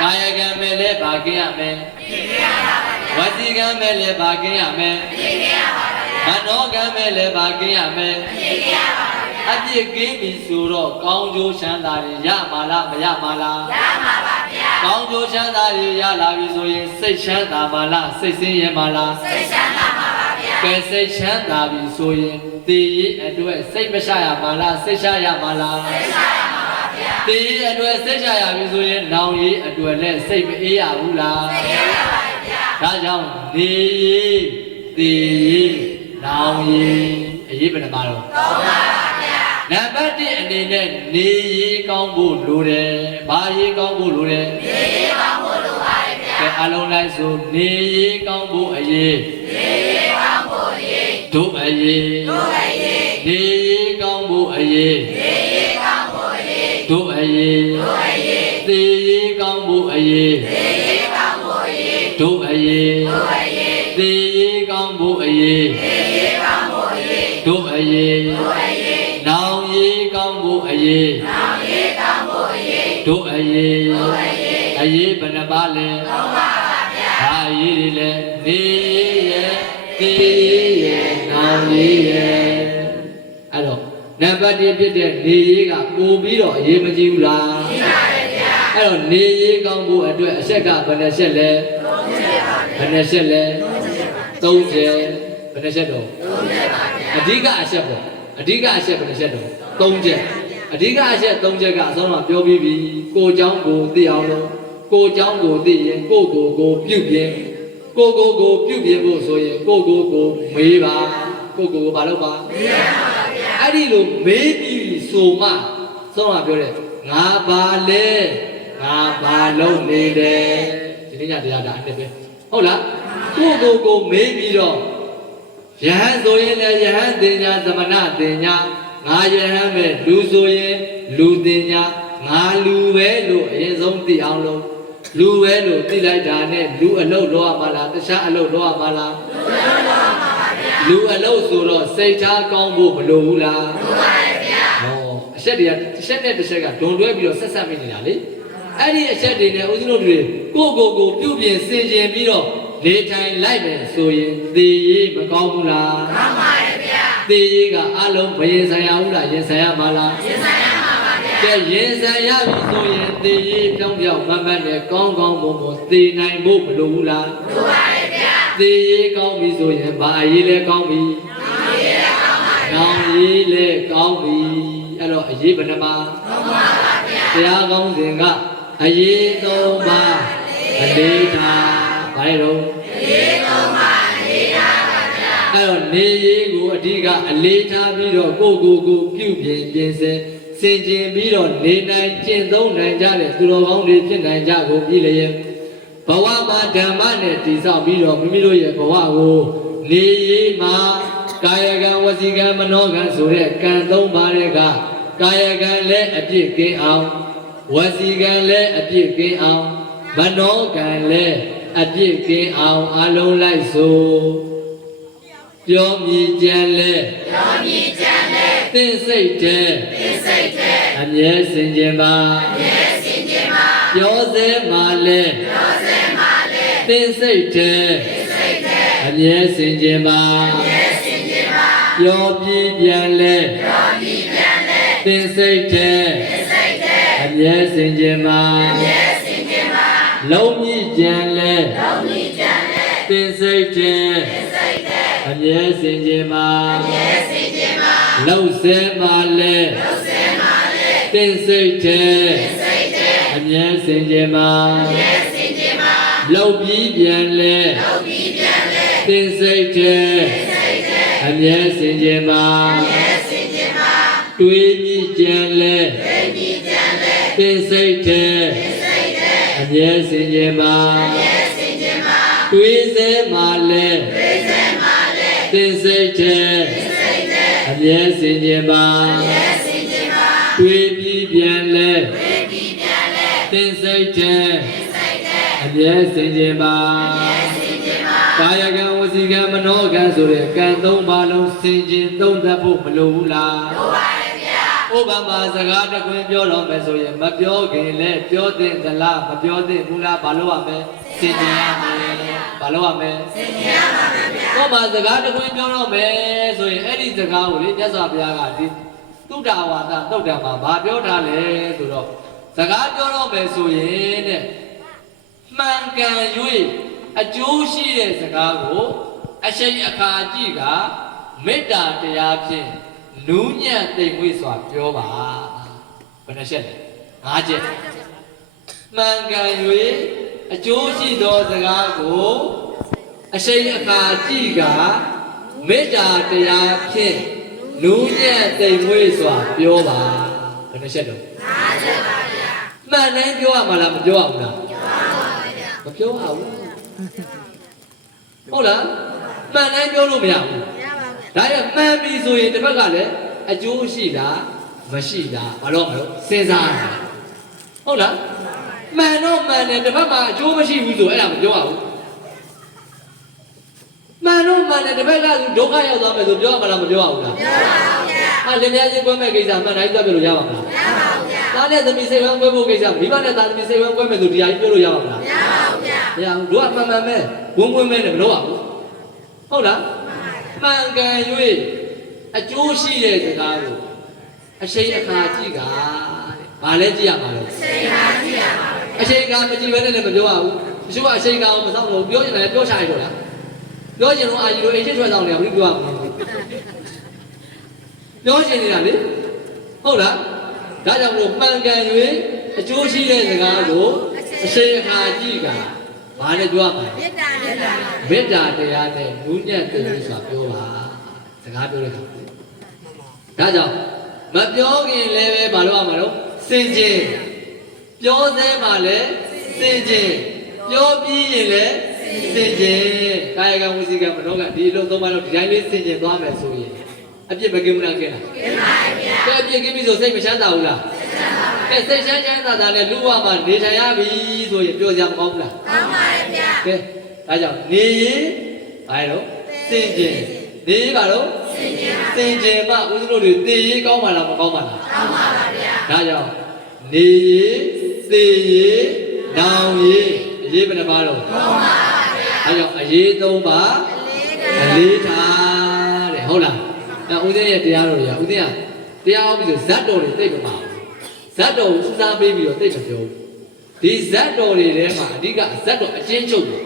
ကာယကံမဲ့လည်းဘာကင်းရမယ်အပြစ်ကင်းရပါဗျာဝစီကံမဲ့လည်းဘာကင်းရမယ်အပြစ်ကင်းရပါဗျာမနောကံမဲ့လည်းဘာကင်းရမယ်အပြစ်ကင်းရပါအပြစ်ကင်းပြီဆိုတော့ကောင်းကျိုးချမ်းသာတွေရမှာလားမရမှာလားရမှာပါဗျာကောင်းကျိုးချမ်းသာတွေရလာပြီဆိုရင်စိတ်ချမ်းသာပါလားစိတ်ဆင်းရဲပါလားစိတ်ချမ်းသာပါပါဗျာကဲစိတ်ချမ်းသာပြီဆိုရင်တည်ရအတွက်စိတ်မချရပါလားစိတ်ချရပါလားစိတ်ချရမှာပါဗျာတည်ရအတွက်စိတ်ချရပြီဆိုရင်နောင်ရအတွက်လည်းစိတ်မအေးရဘူးလားစိတ်အေးရပါဗျာဒါကြောင့်နေရတည်ရနောင်ရအရေးဘယ်နှပါတော့သုံးပါနံပါတ်1အနေနဲ့နေရေးကောင်းဖို့လိုတယ်။ဘာရေးကောင်းဖို့လိုတယ်။နေရေးကောင်းဖို့လိုပါတယ်ဗျာ။ကဲအလုံးလိုက်ဆိုနေရေးကောင်းဖို့အရေးနေရေးကောင်းဖို့အရေးတို့အရေးနေရေးကောင်းဖို့အရေးနေရေးကောင်းဖို့အရေးတို့အရေးသေရေးကောင်းဖို့အရေးသေရေးကောင်းဖို့အရေးတို့အရေးသေရေးကောင်းဖို့အရေးသေရေးကောင်းဖို့အရေးတို့အရေးနောင်ရေးကောင်းဖို့အရေးနောင်ရေးကောင်းဖို့အရေးတို့အရေးအရေးဘယ်နှပါလဲသုံးပါပါဗျာဒါအရေးတွေလဲနေရေးရဲ့သေရေးရဲ့နောင်ရေးရဲ့အဲ့တော့နံပါတ်1ဖြစ်တဲ့နေရေးကပို့ပြီးတော့အရေးမကြီးဘူးလားကြီးပါတယ်ဗျာအဲ့တော့နေရေးကောင်းဖို့အတွက်အချက်ကဘယ်နှချက်လဲ3ချက်ပါဗျာဘယ်နှချက်လဲ3ချက်ဘယ်နှချက်တော့3ချက်ပါဗျာအဓိကအချက်ပေါ့အဓိကအချက်ဘယ်နှချက်တော့3ချက်အဓိကအချက်3ချက်ကအဆုံးတော့ပြောပြီးပြီကိုเจ้าကိုသိအောင်လို့ကိုเจ้าကိုသိရင်ကိုပြုပြင် ကိုပြုပြင်ဖို့ဆိုရင်ကိုမေးပါကိုဘာလုပ်ပါမေးပါဗျာအဲ့ဒီလိုမေးပြီးဆိုမှဆုံးမပြောတယ်ငါဘာလဲငါဘာလုပ်နေတယ်ဒီနေ့ညတရားဒါအဲ့ပဲဟုတ်လားကိုမေးပြီးတော့ယဟန်ဆိုရင်လည်းယဟန်တင်ညာသမဏတင်ညာငါယဟန်ပဲလူဆိုရင်လူတင်ညာငါလူပဲလို့အရင်ဆုံးသိအောင်လို့လူပဲလို့သိလိုက်တာနဲ့လူအလုပ်လုပ်ရမှာလားတခြားအလုပ်လုပ်ရမှာလားလူအလုပ်ဆိုတော့စိတ်ထားကောင်းဖို့မလိုဘူးလားလိုပါတယ်ဗျာဟောအချက်တွေကတစ်ချက်နဲ့တစ်ချက်ကဒုံတွဲပြီးတော့ဆက်ဆက်မိနေတာလေအဲ့ဒီအချက်တွေနဲ့ဦးဇင်းတို့တွေကိုပြုပြင်စင်ကြင်ပြီးတော့လေထိုင်လိုက်မယ်ဆိုရင်သေရေးမကောင်းဘူးလားကောင်းပါတယ်ဗျာသေရေးကအလုံးမရင်ဆိုင်ရဘူးလားရင်ဆိုင်ရမှာလားရင်ဆိုင်ရမှာပါဗျာကဲရင်ဆိုင်ရပြီဆိုရင်သေရေးပြောင်းပြောင်းမတ်နဲ့ကောင်းမွန်သေနိုင်ဖို့မလိုဘူးလားလိုပါတယ်ဗျာသေရေးကောင်းပြီဆိုရင်ဘာအရေးလဲကောင်းပြီကောင်းရေးလဲကောင်းပြီအဲ့တော့အရေးဘယ်နှပါကောင်းပါပါဗျာတရားကောင်းစဉ်ကအရေး၃ပါးအလေးထားဘာလဲတော့လေးသုံးပါအလေးထားပါဗျာအဲ့တော့နေရေးကိုအဓိကအလေးထားပြီးတော့ကိုပြုပြင်စင်ကြင်ပြီးတော့နေနိုင်ကျင့်သုံးနိုင်ကြတဲ့သူတော်ကောင်းတွေဖြစ်နိုင်ကြကိုပြည်လျက်ဘဝမှာဓမ္မနဲ့တည်ဆောက်ပြီးတော့မိမိတို့ရဲ့ဘဝကိုနေရေးမှာကာယကံဝစီကံမနောကံဆိုတဲ့ကံ၃ပါးတွေကကာယကံလည်းအပြည့်ကင်းအောင်ဝစီကံလည်းအပြည့်ကင်းအောင်မနောကံလည်းအပြည့်ကင်းအောင်အလုံးလိုက်ဆိုပြောမြည်ကြံလဲသင်စိတ်တဲ့အမြဲစင်ကြင်ပါပြောစေမှလဲသင်စိတ်တဲ့အမြဲစင်ကြင်ပါပြောပြပြန်လဲသင်စိတ်တဲ့အမြဲစင်ကြင်ပါလုံးမြည်ကြံလဲသင်စိတ်တဲ့အမြဲစင်ကြင်ပါလှုပ်ဆဲမှလဲသင်စိတ်တဲ့အမြဲစင်ကြင်ပါလှုပ်ပြီးပြန်လဲသင်စိတ်တဲ့အမြဲစင်ကြင်ပါတွေးမိကြံလဲသင်စိတ်တဲ့အမြဲစင်ကြင်ပါတွေးစေမှလဲသင်စိတ်တဲ့အမြဲစင်ကြင်ပါတွေးပြီးပြန်လဲသင်စိတ်တဲ့အမြဲစင်ကြင်ပါကာယကံဝစီကံမနောကံဆိုတဲ့ကံ၃ပါးလုံးစင်ကြင်သုံးသပ်ဖို့မလိုဘူးလားလိုပါတယ်ဗျာဥပမာစကားတစ်ခွန်းပြောတော့မယ်ဆိုရင်မပြောခင်လည်းပြောတဲ့သလားမပြောတဲ့ဘူးလားဘာလို့ရမလဲစင်ကြင်ရမယ်ဘာလို့ရမလဲစင်ကြင်ရပါမယ်ဗျာဥပမာစကားတစ်ခွန်းပြောတော့မယ်ဆိုရင်အဲ့ဒီစကားကိုလေမြတ်စွာဘုရားကဒီသုဒ္ဓဝါဒသုတ်တံမှာဘာပြောထားလဲဆိုတော့စကားပြောတော့မယ်ဆိုရင်တဲ့မှန်ကန်၍အကျိုးရှိတဲ့စကားကိုအရှိန်အခါကြည့်ကမေတ္တာတရားဖြင့်နူးညံ့သိမ်မွေ့စွာပြောပါဘယ်နှချက်လဲ၅ချက်မှန်ကန်၍အကျိုးရှိသောစကားကိုအရှိန်အခါကြည့်ကမေတ္တာတရားဖြင့်နူးညံ့သိမ်မွေ့စွာပြောပါဘယ်နှချက်တော့၅ချက်ပါဗျာမှန်တိုင်းပြောရမှာလားမပြောရဘူးလားမပြောရဘူးဟုတ်လားမှန်တိုင်းပြောလို့မရဘူးဒါရမှန်ပြီဆိုရင်တစ်ဖက်ကလည်းအကျိုးရှိတာမရှိတာဘာလို့မလို့စဉ်းစားတာဟုတ်လားမှန်တော့မှန်တယ်တစ်ဖက်မှာအကျိုးမရှိဘူးဆိုအဲ့ဒါမပြောရဘူးမှန်တော့မှန်တယ်တစ်ဖက်ကဒုက္ခရောက်သွားမယ်ဆိုပြောရမှာလားမပြောရဘူးလားပြောပါဘူးဗျာဟာလင်မယားချင်းကွဲမဲ့ကိစ္စမှန်တိုင်းပြောပြလို့ရပါမလားမရပါဘူးဗျာသားနဲ့သမီးစိတ်ဝမ်းကွဲဖို့ကိစ္စမိဘနဲ့သားသမီးစိတ်ဝမ်းကွဲမဲ့ဆိုဒီဟာကြီးပြောလို့ရပါမလားမရပါဘူးဗျာမရဘူးတို့ကမှန်မဲ့ဝင်းမဲနဲ့မလုပ်ရဘူးဟုတ်လားမှန်ကန်၍အကျိုးရှိတဲ့စကားကိုအရှိန်အခါကြည့်ကဘာလဲကြည့်ရမှာလဲအရှိန်အခါကြည့်ရမှာအရှိန်အခါမကြည့်ဘဲနဲ့လည်းမပြောရဘူးတချို့ကအရှိန်အခါကိုမဆောင်လို့ပြောရင်လည်းပြောချရတော့လားပြောရင်တော့အာကြီးတို့အိမ်ချစ်ထွက်ဆောင်နေတာဘယ်လိုပြောရမလဲပြောချင်နေတာလေဟုတ်လားဒါကြောင့်မလို့မှန်ကန်၍အကျိုးရှိတဲ့စကားကိုအရှိန်အခါကြည့်က ဘာလဲပြောရမှာ မေတ္တာတရား မေတ္တာတရားနဲ့နူးညံ့တဲ့လို့ဆိုတာပြောပါစကားပြောတဲ့ခါဒါကြောင့်မပြောခင်လည်းပဲမလုပ်ရမှာတော့စင်ကြင်ပြောသေးမှလည်းစင်ကြင်ပြောပြီးရင်လည်းစင်ကြင်ကာယကံဝစီကံမနောကဒီလိုသုံးပါတော့ဒီတိုင်းလေးစင်ကြင်သွားမယ်ဆိုရင်အပြစ်မကင်းဘူးလားကင်းလားကင်းပါဗျာကဲအပြစ်ကင်းပြီဆိုစိတ်မချမ်းသာဘူးလားကဲစိတ်ချမ်းသာနဲ့လူ့ဘဝမှာနေထိုင်ရပြီဆိုရင်ပြောစရာမကောင်းဘူးလားကောင်းပါဗျာကဲဒါကြောင့်နေရင်ဘာလို့စင်ကြင်နေပါတော့စင်ကြင်မှဦးဇင်းတို့တွေသိရေးကောင်းပါလားမကောင်းပါလားကောင်းပါပါဗျာဒါကြောင့်နေရေးသိရေးနောင်ရေးအရေးဘယ်နှပါတော့ကောင်းပါပါဗျာဒါကြောင့်အရေးသုံးပါအလေးထားတဲ့ဟုတ်လားအဲဦးဇင်းရဲ့တရားတော်တွေကဦးဇင်းကတရားဟောပြီးဆိုဇတ်တော်တွေသိမပါဘူးဇတ်တော်ကိုစူးစမ်းပေးပြီးတော့သိမပြောဘူးဒီဇတ်တော်တွေထဲမှာအဓိကဇတ်တော်အချင်းချုပ်တယ်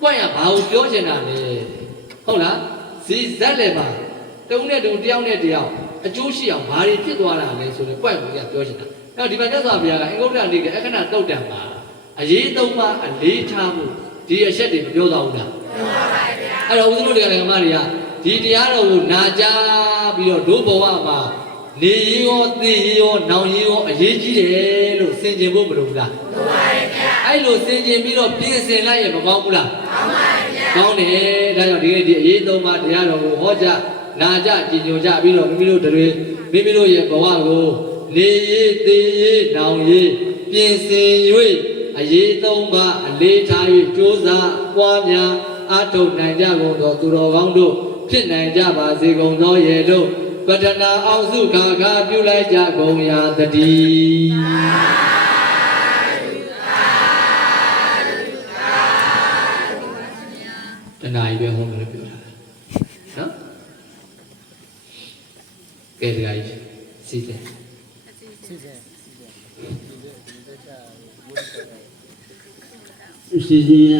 ပွင့်ရဘာကိုပြောချင်တာလဲဟုတ်လားဇီဇက်လည်းပါတုံးနဲ့တုံးတယောက်နဲ့တယောက်အကျိုးရှိအောင်ဘာတွေဖြစ်သွားတာလဲဆိုတော့ပွင့်ကိုပြောချင်တာအဲ့ဒီမှာမြတ်စွာဘုရားကအင်္ဂုတ္တနေ့ကအခဏတုတ်တံမှာအရေးသုံးပါအလေးထားမှုဒီအချက်တွေမပြောတော့ဘူးလားပြောပါပါဗျာအဲ့တော့ဦးဇင်းတို့တွေကဓမ္မတွေကဒီတရားတော်ကိုနာကြားပြီးတော့ဒုဘဝမှာနေရောသိရောနောင်ရောအရေးကြီးတယ်လို့ဆင်ခြင်ဖို့မလိုဘူးလားလိုပါတယ်ဗျာအဲ့လိုဆင်ခြင်ပြီးတော့ပြင်ဆင်လိုက်ရင်မကောင်းဘူးလားကောင်းပါဗျာကောင်းတယ်ဒါကြောင့်ဒီနေ့ဒီအရေးသုံးပါတရားတော်ကိုဟောကြားနာကြကြည်ညိုကြပြီးတော့မိမိတို့တွေမိမိတို့ရဲ့ဘဝကိုနေရေးသိရေးနောင်ရေးပြင်ဆင်၍အရေးသုံးပါအလေးထား၍ကြိုးစားပွားများအားထုတ်နိုင်ကြကုန်သောသူတော်ကောင်းတို့ဖြစ်နိုင်ကြပါစေကုန်သောရဲ့တို့ပတ္တနာအောင်စုခါခါပြုလိုက်ကြကုန်ရာတည်းတဏှာကြီးပဲဟောလို့ပြောတာနော်ကဲဒါကြီးစီးတယ်စီစဉ်ရ